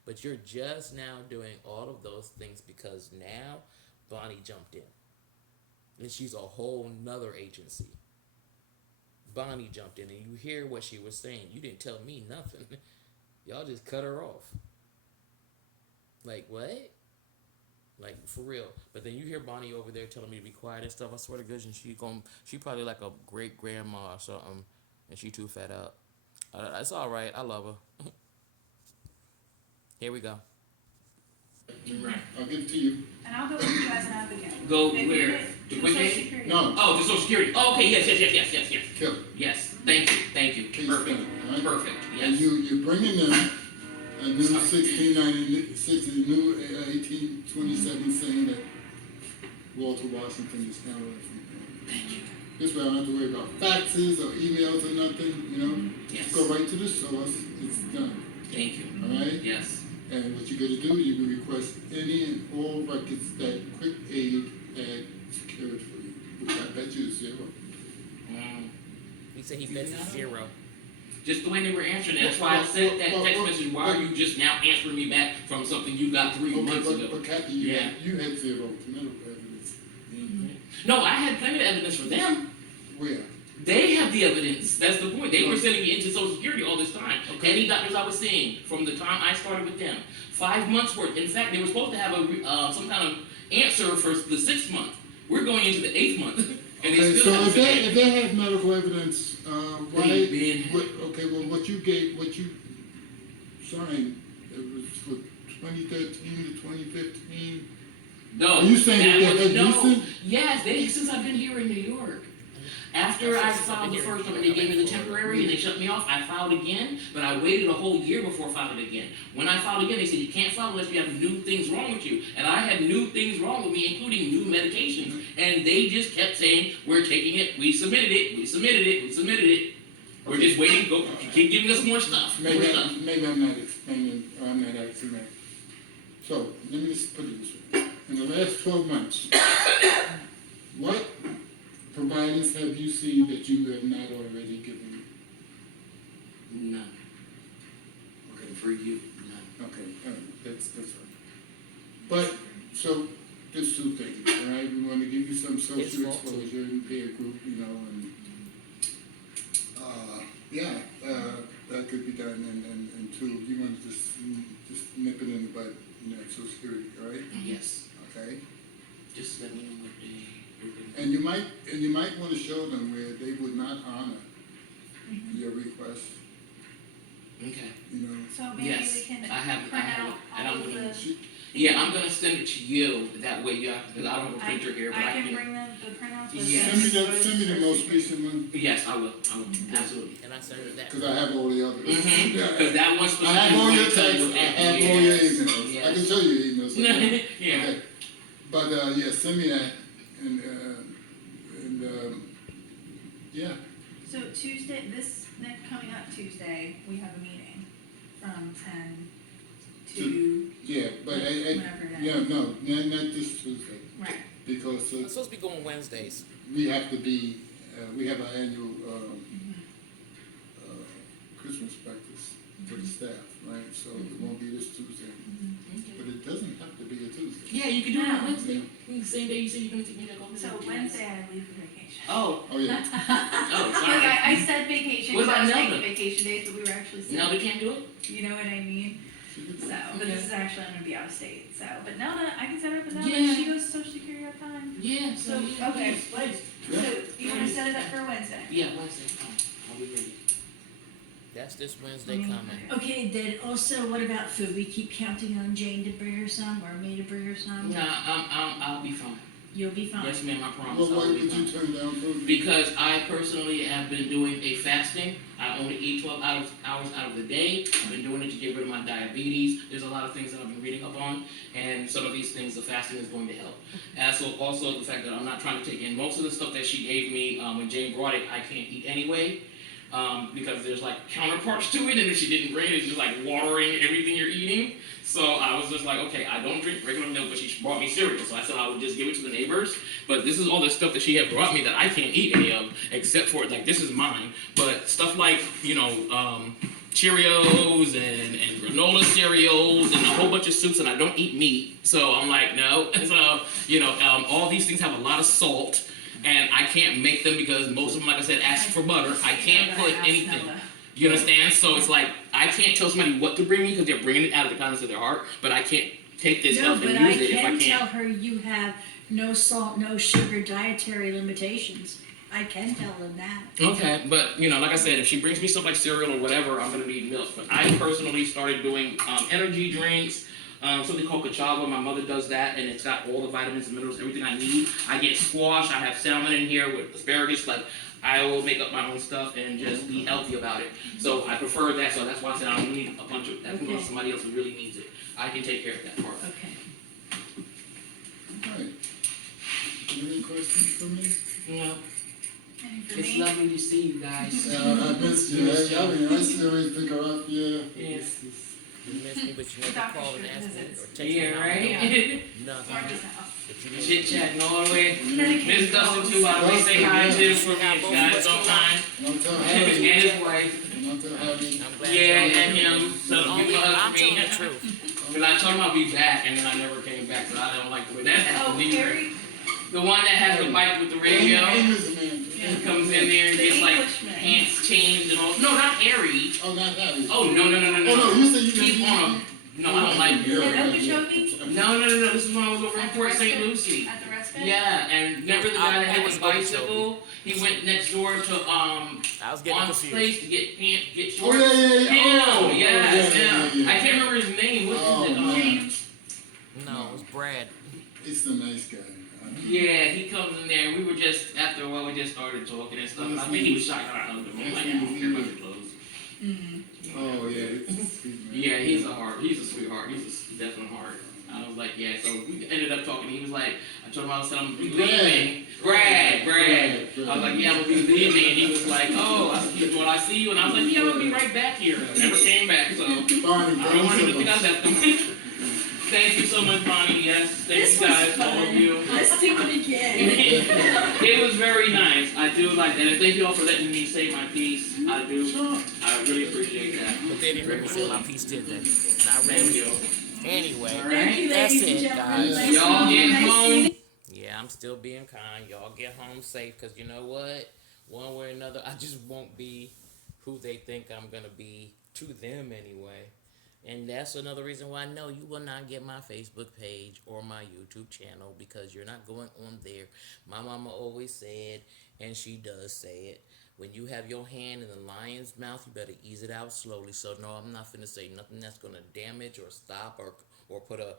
But you're just now doing all of those things because now Bonnie jumped in. And she's a whole nother agency. Bonnie jumped in, and you hear what she was saying. You didn't tell me nothing. Y'all just cut her off. Like, what? Like, for real. But then you hear Bonnie over there telling me to be quiet and stuff. I swear to goodness, she probably like a great grandma or something, and she too fed up. It's all right. I love her. Here we go. Right. I'll give it to you. And I'll go with you as an advocate. Go Maybe where? with To Quick Social Aid? Security. No. Oh, to Social Security. Oh, okay, yes. Kill. Yes, thank you. Please Perfect. spend it, all right? Perfect, And yes. you're bringing them a new 1696, a new 1827 saying that Walter Washington is now away from you. Thank you. This way I don't have to worry about faxes or emails or nothing, Yes. Go right to the source, it's done, Thank you. all right? Yes. And what you gotta do, you can request any and all records that Quick Aid had secured for you, which I bet you is 0. He said he bets it's 0. Just the way they were answering, that's why I said that text message, why are you just now answering me back from something you got 3 months ago? But Kathy, Yeah. you had 0 medical evidence. No, I had plenty of evidence for them. Where? They have the evidence. That's the point. They were sending me into Social Security all this time. Okay. Any doctors I was seeing from the time I started with them, 5 months worth. In fact, they were supposed to have some kind of answer for the 6th month. We're going into the 8th month, and Okay, they still so haven't said if they have medical evidence, why? They've been- What you signed, it was for 2013 to 2015. No. Are you saying that they had no. recent? Yes, since I've been here in New York. After I filed the first one and they gave me the temporary and they shut me off, I filed again, but I waited a whole year before filing again. When I filed again, they said you can't file unless you have new things wrong with you. And I had new things wrong with me, including new medications. And they just kept saying, we're taking it, we submitted it. We're just waiting, keep giving us more stuff. Maybe I'm not explaining, or I'm not asking that. So, let me just put it this way. In the last 12 months, what providers have you seen that you have not already given? None. Okay, For you, none. okay, that's right. But, so, there's two things, all right? We want to give you some It's social fault, too. exposure and peer group, you know, and, yeah, that could be done, and two, you want to just nip it in the bud, you know, Social Security, all right? Yes. Okay? Just let me know what day you're gonna. And you might want to show them where they would not honor your request, Okay. you know. So maybe Yes, we can I have print it, out and all I'm of gonna. the. Yeah, I'm gonna send it to you. That way, yeah, because I don't have a printer here, but I I can can. bring them the printouts. with Yeah. them. Send me the most recent one, Yes, I will. Absolutely. And I sent her that. because I have all the others. Because that one's I have all your specifically texts, what I they have do. all your Yes, emails, I yes. can show you your emails. Okay. Yeah. Okay. But, yeah, send me that, and, yeah, So Tuesday, this next coming up Tuesday, we have a meeting from 10 to yeah, but whenever that. yeah, no, not this Tuesday, Right. because It's supposed to be going Wednesdays. we have to be, we have our annual, Christmas practice for the staff, right? So it won't be this Tuesday, but it doesn't have to be a Tuesday. Yeah, you can do it on No. Wednesday. The same day you said you're gonna take me to go. So Wednesday I leave for vacation. Oh, Oh, yeah, oh, Like sorry. I said vacation, What because I was about taking Nelda? vacation days, but we were actually sick. No, they can't do it. You know what I mean? So, but this is actually, I'm gonna be out of state, so, but Nelda, I can set her up with Nelda, Yeah. she goes to Social Security all the time. Yeah. So, okay. So, you wanna set it up for Wednesday? Yeah, Wednesday. I'll be ready. That's this Wednesday coming. Okay, then also, what about food? We keep counting on Jane to bring her some, or me to bring her some. Nah, I'll be fine. You'll be fine. Yes, ma'am. I promise. well, why I'll be would you fine. turn down food? Because I personally have been doing a fasting. I only eat 12 hours out of the day. I've been doing it to get rid of my diabetes. There's a lot of things that I've been reading up on, and some of these things the fasting is going to help. And so also the fact that I'm not trying to take in most of the stuff that she gave me when Jane brought it, I can't eat anyway. Because there's like counterparts to it, and if she didn't bring it, it's just like watering everything you're eating. So I was just like, okay, I don't drink regular milk, but she brought me cereal, so I said I would just give it to the neighbors. But this is all the stuff that she had brought me that I can't eat any of, except for like this is mine. But stuff like Cheerios and granola cereals and a whole bunch of soups, and I don't eat meat, so I'm like no. So all these things have a lot of salt. And I can't make them because most of them, like I said, ask for butter. I can't put anything. You understand? So it's like, I can't tell somebody what to bring me because they're bringing it out of the kindness of their heart, but I can't take this No, stuff but and I use it if I can tell can't. her you have no salt, no sugar, dietary limitations. I can tell them that. Okay, but like I said, if she brings me stuff like cereal or whatever, I'm gonna need milk. But I personally started doing energy drinks, something called Kachava. My mother does that, and it's got all the vitamins and minerals, everything I need. I get squash. I have salmon in here with asparagus. Like I will make up my own stuff and just be healthy about it. So I prefer that. So that's why I said I don't need a bunch of that. Okay. Unless somebody else who really needs it, I can take care of that part. Okay. Right. Any questions for me? No, And for it's me, lovely to see you guys. I missed you. I still always pick her up, yeah. Yes. You miss me, but you never Doctor call and Street ask me visits. or text me. Yeah, how I'm right. doing. Marcus Nothing. house. But you miss Chit me. chatting all the way. Dedicated Miss Dustin calls. too, by the way, say hi to for me, guys, What's going sometime. Don't tell And Harry. his wife. Don't tell Harry. I'm glad Yeah, y'all and know. him. So Only- give him a hug I'm for telling me. the truth. Because I told him I'll be back, and then I never came back, so I don't like the way that Oh, happened either. Harry, The one that has the mic with the radio, Name is Amanda. he comes in there and The gets like Englishman. pants changed and all. No, not Harry. Oh, not Harry. Oh, no. Oh, no, you said you Keep on. No, I don't like and Harry. Okeechobee No. This is when I was over in Port St. Lucie. at the respite. Yeah, and remember the guy that had his It was bicycle? He went next door to I was getting on confused. place to get Oh, shorts. yeah. Oh, Yeah. I can't remember his name. What Oh, is it? man. James. No, it was Brad. It's the nice guy. Yeah, he comes in there. We were just after a while. We just started talking and stuff. I think he was shy that I hugged him. I'm like, I don't care about your clothes. Oh, yeah. It's sweet, man. Yeah, he's a sweetheart. He's a definite heart. I was like, yeah. So we ended up talking. He was like, I told him I was telling him to be leaving. Brad. I was like, yeah, I'm gonna be leaving, and he was like, oh, I said, well, I see you, and I was like, yeah, I'm gonna be right back here. I never came back, so I Barney, don't want him to think I left him. Thank you so much, Bonnie. Yes, thank This you was guys, all of you. fun. Let's do it again. It was very nice. I do like that. And thank you all for letting me say my piece. I do. I really appreciate that. But they didn't let me say my piece, did they? Not Thank really. you. Anyway, All Thank right. you, that's ladies and it, gentlemen. guys. Nice Y'all meeting you. get Nice home. meeting Yeah, I'm still being kind. Y'all get home safe, because you know what? One way or another, I just won't be who they think I'm going to be to them anyway. And that's another reason why, no, you will not get my Facebook page or my YouTube channel, because you're not going on there. My mama always said, and she does say it, when you have your hand in the lion's mouth, you better ease it out slowly. So no, I'm not finna say nothing that's gonna damage or stop or put a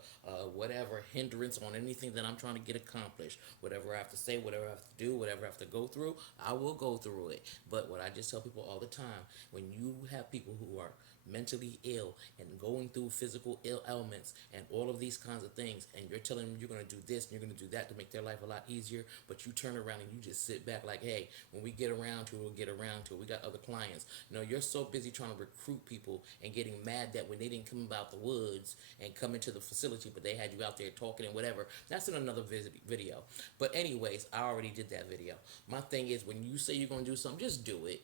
whatever hindrance on anything that I'm trying to get accomplished. Whatever I have to say, whatever I have to do, whatever I have to go through, I will go through it. But what I just tell people all the time, when you have people who are mentally ill and going through physical ill ailments and all of these kinds of things, and you're telling them you're going to do this and you're going to do that to make their life a lot easier, but you turn around and you just sit back like, hey, when we get around to it, we'll get around to it. We got other clients. No, you're so busy trying to recruit people and getting mad that when they didn't come out the woods and come into the facility, but they had you out there talking and whatever. That's in another video. But anyways, I already did that video. My thing is, when you say you're going to do something, just do it.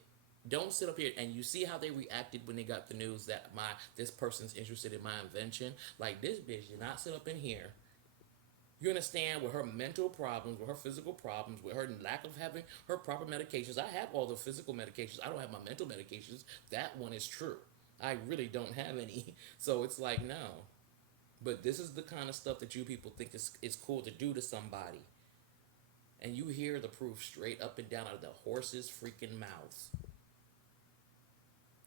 Don't sit up here and you see how they reacted when they got the news that this person's interested in my invention. Like, this bitch did not sit up in here. You understand, with her mental problems, with her physical problems, with her lack of having her proper medications. I have all the physical medications. I don't have my mental medications. That one is true. I really don't have any. So it's like, no. But this is the kind of stuff that you people think is cool to do to somebody. And you hear the proof straight up and down out of the horse's freaking mouths.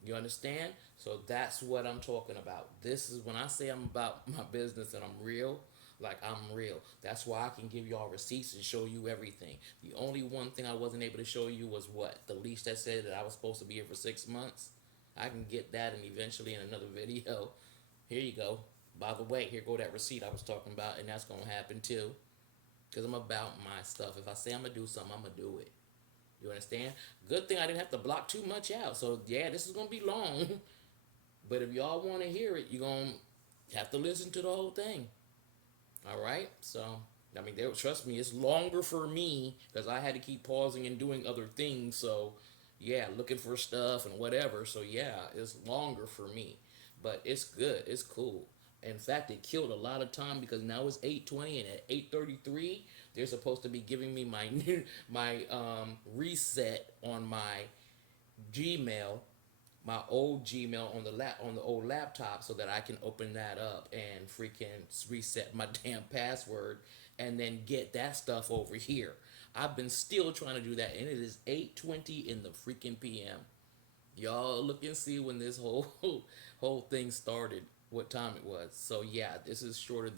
You understand? So that's what I'm talking about. This is when I say I'm about my business and I'm real, like I'm real. That's why I can give y'all receipts and show you everything. The only one thing I wasn't able to show you was what? The leash that said that I was supposed to be here for 6 months. I can get that and eventually in another video. Here you go. By the way, here go that receipt I was talking about, and that's going to happen too. Because I'm about my stuff. If I say I'm going to do something, I'm going to do it. You understand? Good thing I didn't have to block too much out. So, yeah, this is going to be long. But if y'all want to hear it, you're going to have to listen to the whole thing. All right? So, I mean, trust me, it's longer for me because I had to keep pausing and doing other things. So, yeah, looking for stuff and whatever. So, yeah, it's longer for me. But it's good. It's cool. In fact, it killed a lot of time because now it's 8:20 and at 8:33 they're supposed to be giving me my reset on my Gmail, my old Gmail on the old laptop, so that I can open that up and freaking reset my damn password and then get that stuff over here. I've been still trying to do that, and it is 8:20 in the freaking PM. Y'all look and see when this whole thing started, what time it was. So yeah, this is shorter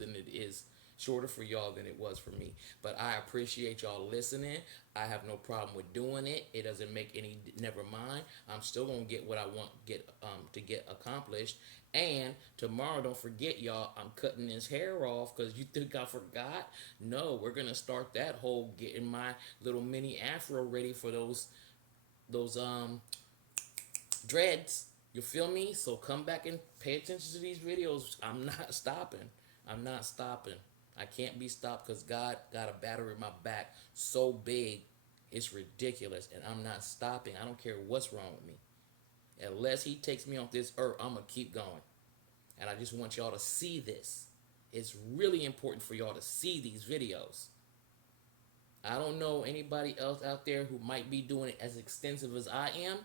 for y'all than it was for me. But I appreciate y'all listening. I have no problem with doing it. It doesn't make any, never mind. I'm still gonna get what I want to get accomplished. And tomorrow, don't forget, y'all, I'm cutting his hair off because you think I forgot. No, we're gonna start that whole getting my little mini afro ready for those dreads. You feel me? So come back and pay attention to these videos. I'm not stopping. I can't be stopped because God got a battery in my back so big, it's ridiculous, and I'm not stopping. I don't care what's wrong with me. Unless he takes me off this earth, I'm going to keep going. And I just want y'all to see this. It's really important for y'all to see these videos. I don't know anybody else out there who might be doing it as extensive as I am,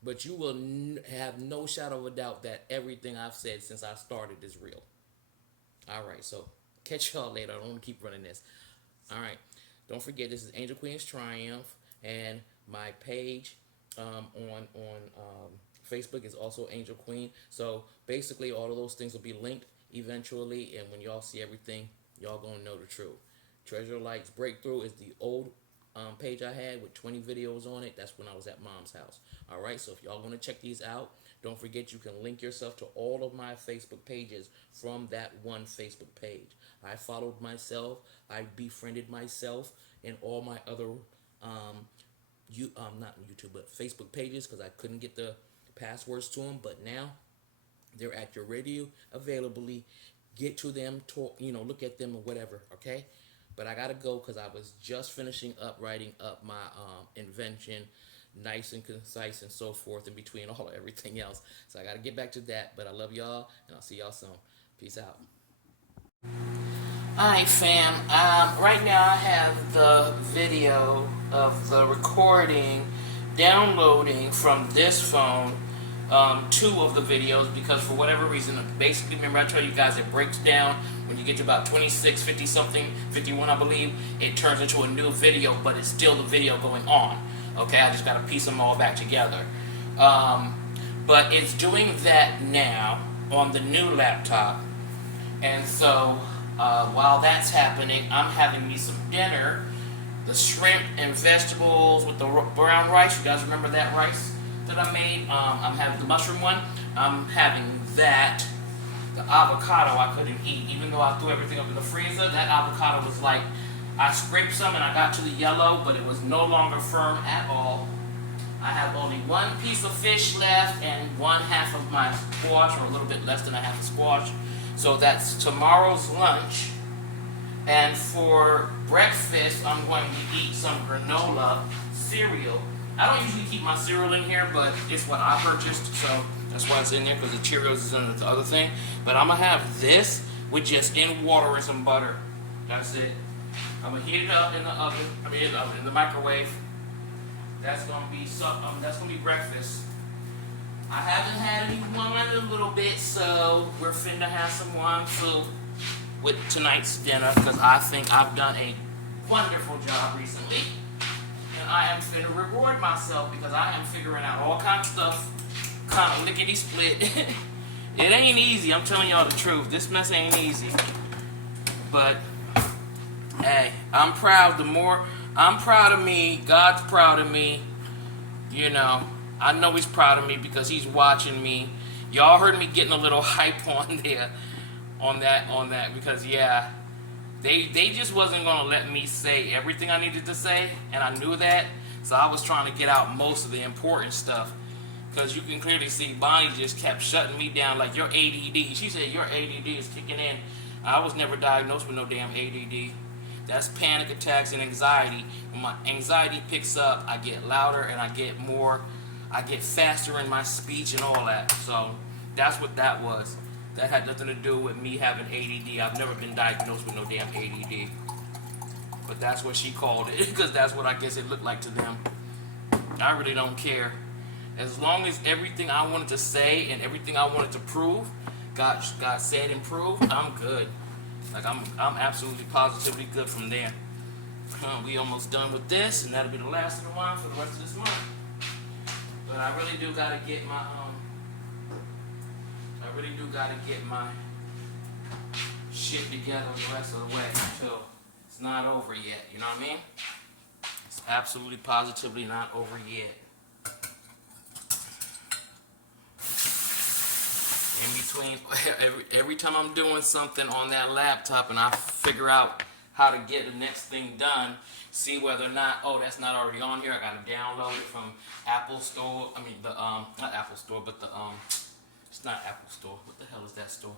but you will have no shadow of a doubt that everything I've said since I started is real. All right, so catch y'all later. I don't want to keep running this. All right, don't forget, this is Angel Queen's Triumph, and my page on Facebook is also Angel Queen. So basically, all of those things will be linked eventually, and when y'all see everything, y'all gonna know the truth. Treasure Lights Breakthrough is the old page I had with 20 videos on it. That's when I was at Mom's house. All right, so if y'all want to check these out, don't forget you can link yourself to all of my Facebook pages from that one Facebook page. I followed myself. I befriended myself in all my other not YouTube, but Facebook pages, because I couldn't get the passwords to them. But now they're at your radio availability. get to them, talk, look at them or whatever, okay? But I gotta go because I was just finishing up writing up my invention, nice and concise and so forth, in between all of everything else. So I gotta get back to that. But I love y'all, and I'll see y'all soon. Peace out. Alright, fam. Right now I have the video of the recording downloading from this phone. 2 of the videos, because for whatever reason, basically, remember I told you guys it breaks down when you get to about 26, 50 something, 51 I believe, it turns into a new video, but it's still the video going on. Okay, I just got to piece them all back together. But it's doing that now on the new laptop, and so while that's happening, I'm having me some dinner, the shrimp and vegetables with the brown rice. You guys remember that rice that I made? I'm having the mushroom one. I'm having that. The avocado I couldn't eat, even though I threw everything up in the freezer. That avocado was like, I scraped some and I got to the yellow, but it was no longer firm at all. I have only 1 piece of fish left and 1/2 of my squash, or a little bit less than a half of squash. So that's tomorrow's lunch. And for breakfast, I'm going to eat some granola cereal. I don't usually keep my cereal in here, but it's what I purchased, so that's why it's in there, because the Cheerios is in the other thing. But I'm going to have this with just in water and some butter. That's it. I'm going to heat it up in the oven, in the microwave. That's going to be that's going to be breakfast. I haven't had any wine in a little bit, so we're finna have some wine soup with tonight's dinner, because I think I've done a wonderful job recently. And I am finna reward myself, because I am figuring out all kinds of stuff, kind of lickety-split. It ain't easy, I'm telling y'all the truth. This mess ain't easy. But, hey, I'm proud. I'm proud of me, God's proud of me. I know he's proud of me because he's watching me. Y'all heard me getting a little hype on there, on that, because yeah, they just wasn't gonna let me say everything I needed to say, and I knew that, so I was trying to get out most of the important stuff, because you can clearly see Bonnie just kept shutting me down, like, your ADD. She said your ADD is kicking in. I was never diagnosed with no damn ADD. That's panic attacks and anxiety. When my anxiety picks up, I get louder and I get faster in my speech and all that. So that's what that was. That had nothing to do with me having ADD. I've never been diagnosed with no damn ADD. But that's what she called it, because that's what I guess it looked like to them. I really don't care. As long as everything I wanted to say and everything I wanted to prove got said and proved, I'm good. Like, I'm absolutely positively good from there. We almost done with this, and that'll be the last of the wine for the rest of this month. But I really do gotta get my shit together the rest of the way until it's not over yet. You know what I mean? It's absolutely positively not over yet. In between, every time I'm doing something on that laptop and I figure out how to get the next thing done, see whether or not, oh, that's not already on here, I gotta download it from Apple Store. I mean, not Apple Store, but it's not Apple Store. What the hell is that store?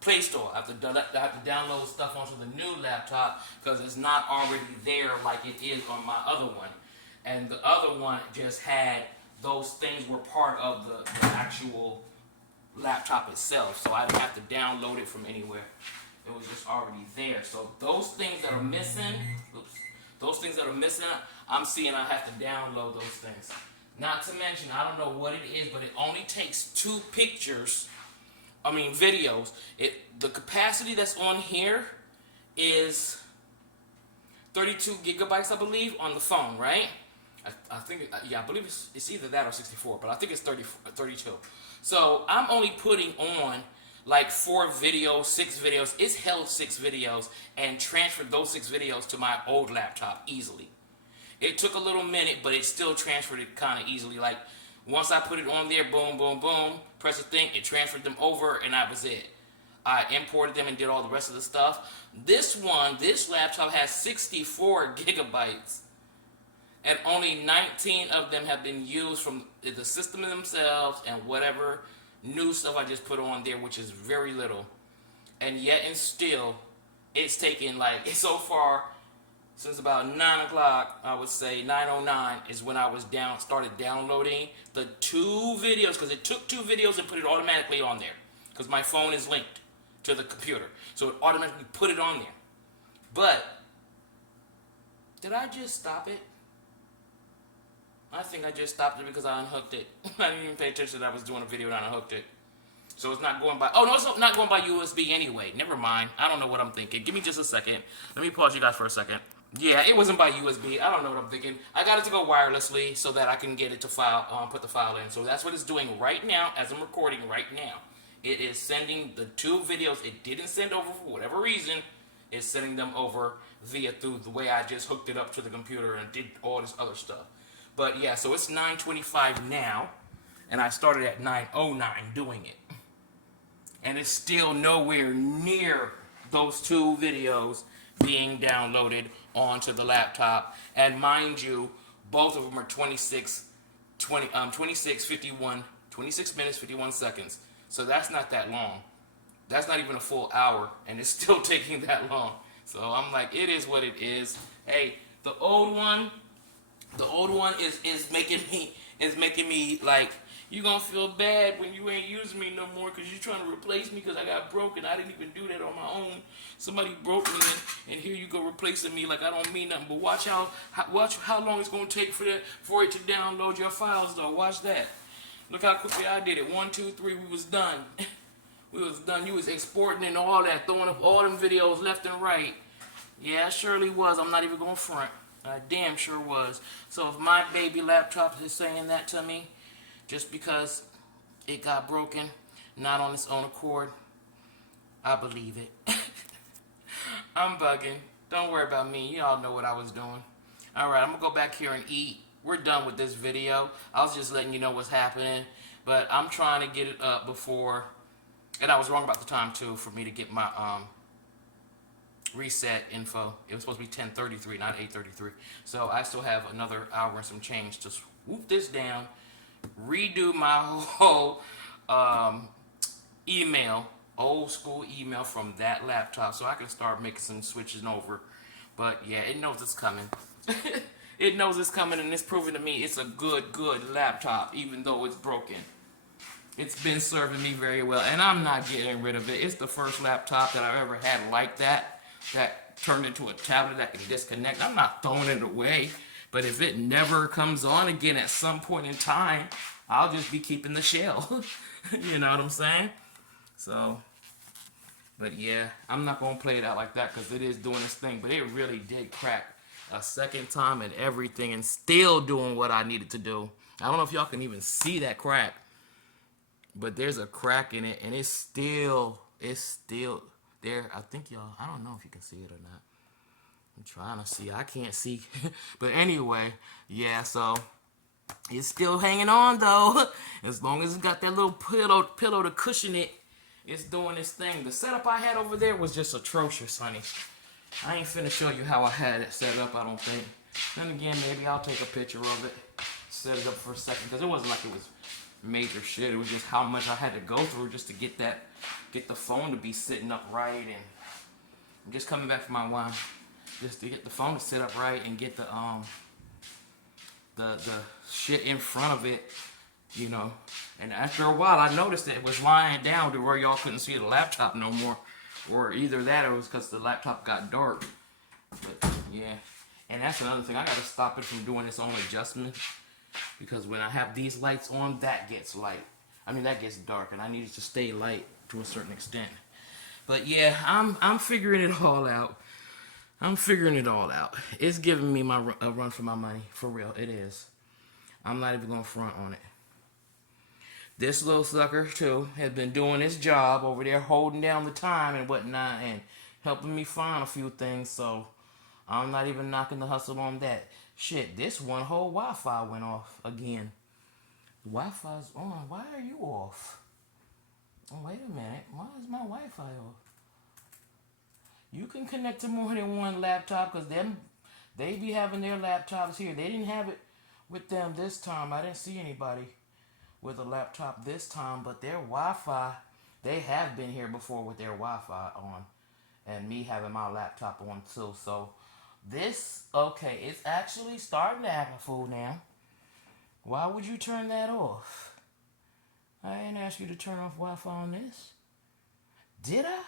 Play Store. I have to download stuff onto the new laptop because it's not already there like it is on my other one. And the other one just had, those things were part of the actual laptop itself, so I didn't have to download it from anywhere. It was just already there. So those things that are missing, I'm seeing I have to download those things. Not to mention, I don't know what it is, but it only takes 2 videos. The capacity that's on here is 32 gigabytes, I believe, on the phone, right? I think, I believe it's either that or 64, but I think it's 32. So I'm only putting on like 4 videos, 6 videos. It's held 6 videos and transferred those 6 videos to my old laptop easily. It took a little minute, but it still transferred it kind of easily. Like, once I put it on there, boom, boom, boom, press the thing, it transferred them over, and that was it. I imported them and did all the rest of the stuff. This laptop has 64 gigabytes. And only 19 of them have been used from the system themselves and whatever new stuff I just put on there, which is very little. and yet and still, it's taken like so far since about 9 o'clock. I would say 9:09 is when I was started downloading the 2 videos, because it took 2 videos and put it automatically on there, because my phone is linked to the computer, so it automatically put it on there. But did I just stop it? I think I just stopped it because I unhooked it. I didn't even pay attention that I was doing a video and I unhooked it. So it's not going by, oh no, it's not going by USB anyway. Never mind. I don't know what I'm thinking. Give me just a second. Let me pause you guys for a second. Yeah, it wasn't by USB. I don't know what I'm thinking. I got it to go wirelessly so that I can get it to put the file in. So that's what it's doing right now as I'm recording right now. It is sending the 2 videos it didn't send over for whatever reason. It's sending them over through the way I just hooked it up to the computer and did all this other stuff. But yeah, so it's 9:25 now, and I started at 9:09 doing it. And it's still nowhere near those 2 videos being downloaded onto the laptop. And mind you, both of them are 26 minutes, 51 seconds. So that's not that long. That's not even a full hour, and it's still taking that long. So I'm like, it is what it is. Hey, the old one is making me like, you gonna feel bad when you ain't using me no more because you're trying to replace me because I got broken. I didn't even do that on my own. Somebody broke me, and here you go replacing me like I don't mean nothing. But watch how long it's gonna take for it to download your files though. Watch that. Look how quickly I did it. 1, 2, 3, we was done. We was done. You was exporting and all that, throwing up all them videos left and right. Yeah, I surely was. I'm not even gonna front. I damn sure was. So if my baby laptop is saying that to me, just because it got broken, not on its own accord, I believe it. I'm bugging. Don't worry about me. Y'all know what I was doing. Alright, I'm going to go back here and eat. We're done with this video. I was just letting you know what's happening. But I'm trying to get it up before... And I was wrong about the time, too, for me to get my reset info. It was supposed to be 10:33, not 8:33. So I still have another hour and some change to swoop this down, redo my whole email, old school email from that laptop, so I can start making some switches over. But yeah, it knows it's coming. It knows it's coming, and it's proving to me it's a good laptop, even though it's broken. It's been serving me very well, and I'm not getting rid of it. It's the first laptop that I've ever had like that turned into a tablet that can disconnect. I'm not throwing it away. But if it never comes on again at some point in time, I'll just be keeping the shell. You know what I'm saying? So, but yeah, I'm not going to play it out like that because it is doing its thing. But it really did crack a second time and everything, and still doing what I needed to do. I don't know if y'all can even see that crack, but there's a crack in it, and it's still there. I think y'all, I don't know if you can see it or not. I'm trying to see. I can't see. But anyway, yeah, so it's still hanging on, though. As long as it's got that little pillow to cushion it, it's doing its thing. The setup I had over there was just atrocious, honey. I ain't finna show you how I had it set up, I don't think. Then again, maybe I'll take a picture of it, set it up for a second, because it wasn't like it was major shit. It was just how much I had to go through just to get the phone to be sitting up right. And I'm just coming back from my wine. Just to get the phone to sit up right and get the shit in front of it, you know. And after a while, I noticed that it was lying down to where y'all couldn't see the laptop no more, or either that or it was because the laptop got dark. But yeah, and that's another thing. I gotta stop it from doing its own adjustment, because when I have these lights on, that gets light. I mean, that gets dark, and I need it to stay light to a certain extent. But yeah, I'm figuring it all out. I'm figuring it all out. It's giving me a run for my money. For real, it is. I'm not even going to front on it. This little sucker, too, has been doing his job over there, holding down the time and whatnot, and helping me find a few things, so I'm not even knocking the hustle on that. Shit, this one whole Wi-Fi went off again. The Wi-Fi's on. Why are you off? Oh, wait a minute. Why is my Wi-Fi off? You can connect to more than one laptop, because they be having their laptops here. They didn't have it with them this time. I didn't see anybody with a laptop this time, but their Wi-Fi They have been here before with their Wi-Fi on, and me having my laptop on too. So this, okay, it's actually starting to act a fool now. Why would you turn that off? I didn't ask you to turn off Wi-Fi on this. Did I?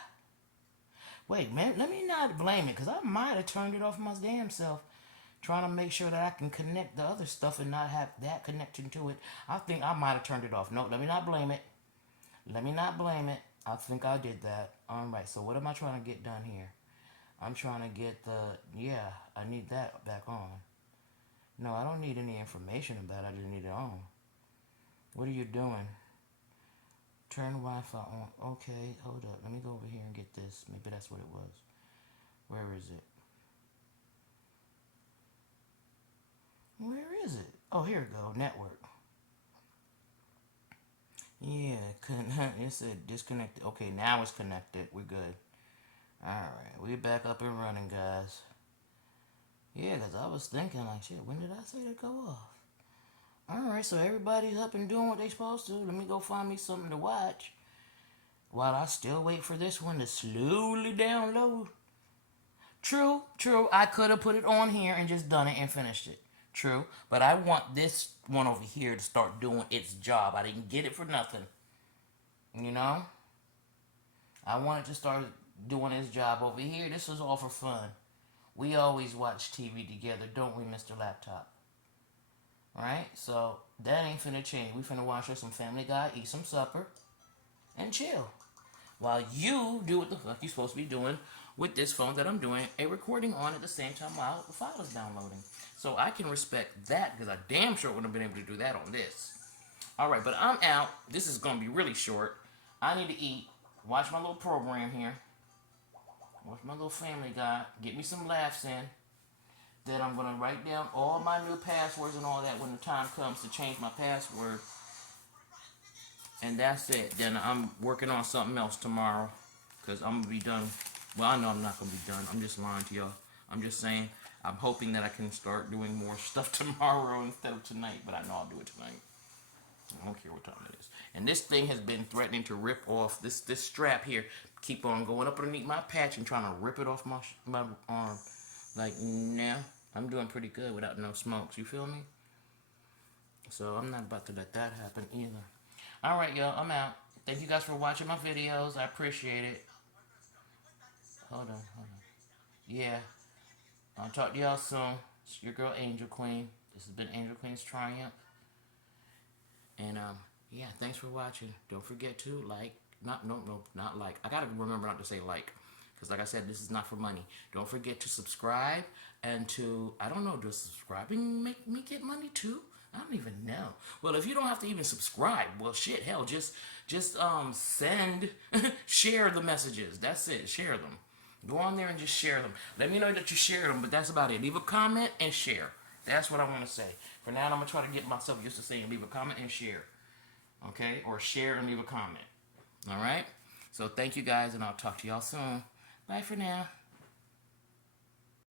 Wait, man, let me not blame it, because I might have turned it off my damn self, trying to make sure that I can connect the other stuff and not have that connection to it. I think I might have turned it off. No, let me not blame it. Let me not blame it. I think I did that. Alright, so what am I trying to get done here? I'm trying to get yeah, I need that back on. No, I don't need any information about it. I just need it on. What are you doing? Turn Wi-Fi on. Okay, hold up. Let me go over here and get this. Maybe that's what it was. Where is it? Where is it? Oh, here we go. Network. Yeah, it said disconnected. Okay, now it's connected. We're good. Alright, we're back up and running, guys. Yeah, because I was thinking, like, shit, when did I say to go off? Alright, so everybody's up and doing what they supposed to. Let me go find me something to watch while I still wait for this one to slowly download. True. I could have put it on here and just done it and finished it. True. But I want this one over here to start doing its job. I didn't get it for nothing. You know? I want it to start doing its job over here. This is all for fun. We always watch TV together, don't we, Mr. Laptop? Right? So, that ain't finna change. We finna watch us some Family Guy, eat some supper, and chill. While you do what the fuck you're supposed to be doing with this phone that I'm doing a recording on at the same time while the file is downloading. So I can respect that, because I damn sure wouldn't have been able to do that on this. Alright, but I'm out. This is going to be really short. I need to eat. Watch my little program here. Watch my little Family Guy. Get me some laughs in. Then I'm going to write down all my new passwords and all that when the time comes to change my password. And that's it. Then I'm working on something else tomorrow, because I'm going to be done. Well, I know I'm not going to be done. I'm just lying to y'all. I'm just saying, I'm hoping that I can start doing more stuff tomorrow instead of tonight. But I know I'll do it tonight. I don't care what time it is. And this thing has been threatening to rip off this strap here. Keep on going up underneath my patch and trying to rip it off my arm. Like, now, I'm doing pretty good without no smokes. You feel me? So, I'm not about to let that happen either. Alright, y'all. I'm out. Thank you guys for watching my videos. I appreciate it. Hold on. Yeah. I'll talk to y'all soon. It's your girl, Angel Queen. This has been Angel Queen's Triumph. And, yeah, thanks for watching. Don't forget to like. Not like. I gotta remember not to say like. Because like I said, this is not for money. Don't forget to subscribe and to, I don't know, does subscribing make me get money too? I don't even know. Well, if you don't have to even subscribe, well, shit, hell, just send, share the messages. That's it, share them. Go on there and just share them. Let me know that you share them, but that's about it. Leave a comment and share. That's what I want to say. For now, I'm going to try to get myself used to saying leave a comment and share. Okay? Or share and leave a comment. Alright? So thank you guys, and I'll talk to y'all soon. Bye for now.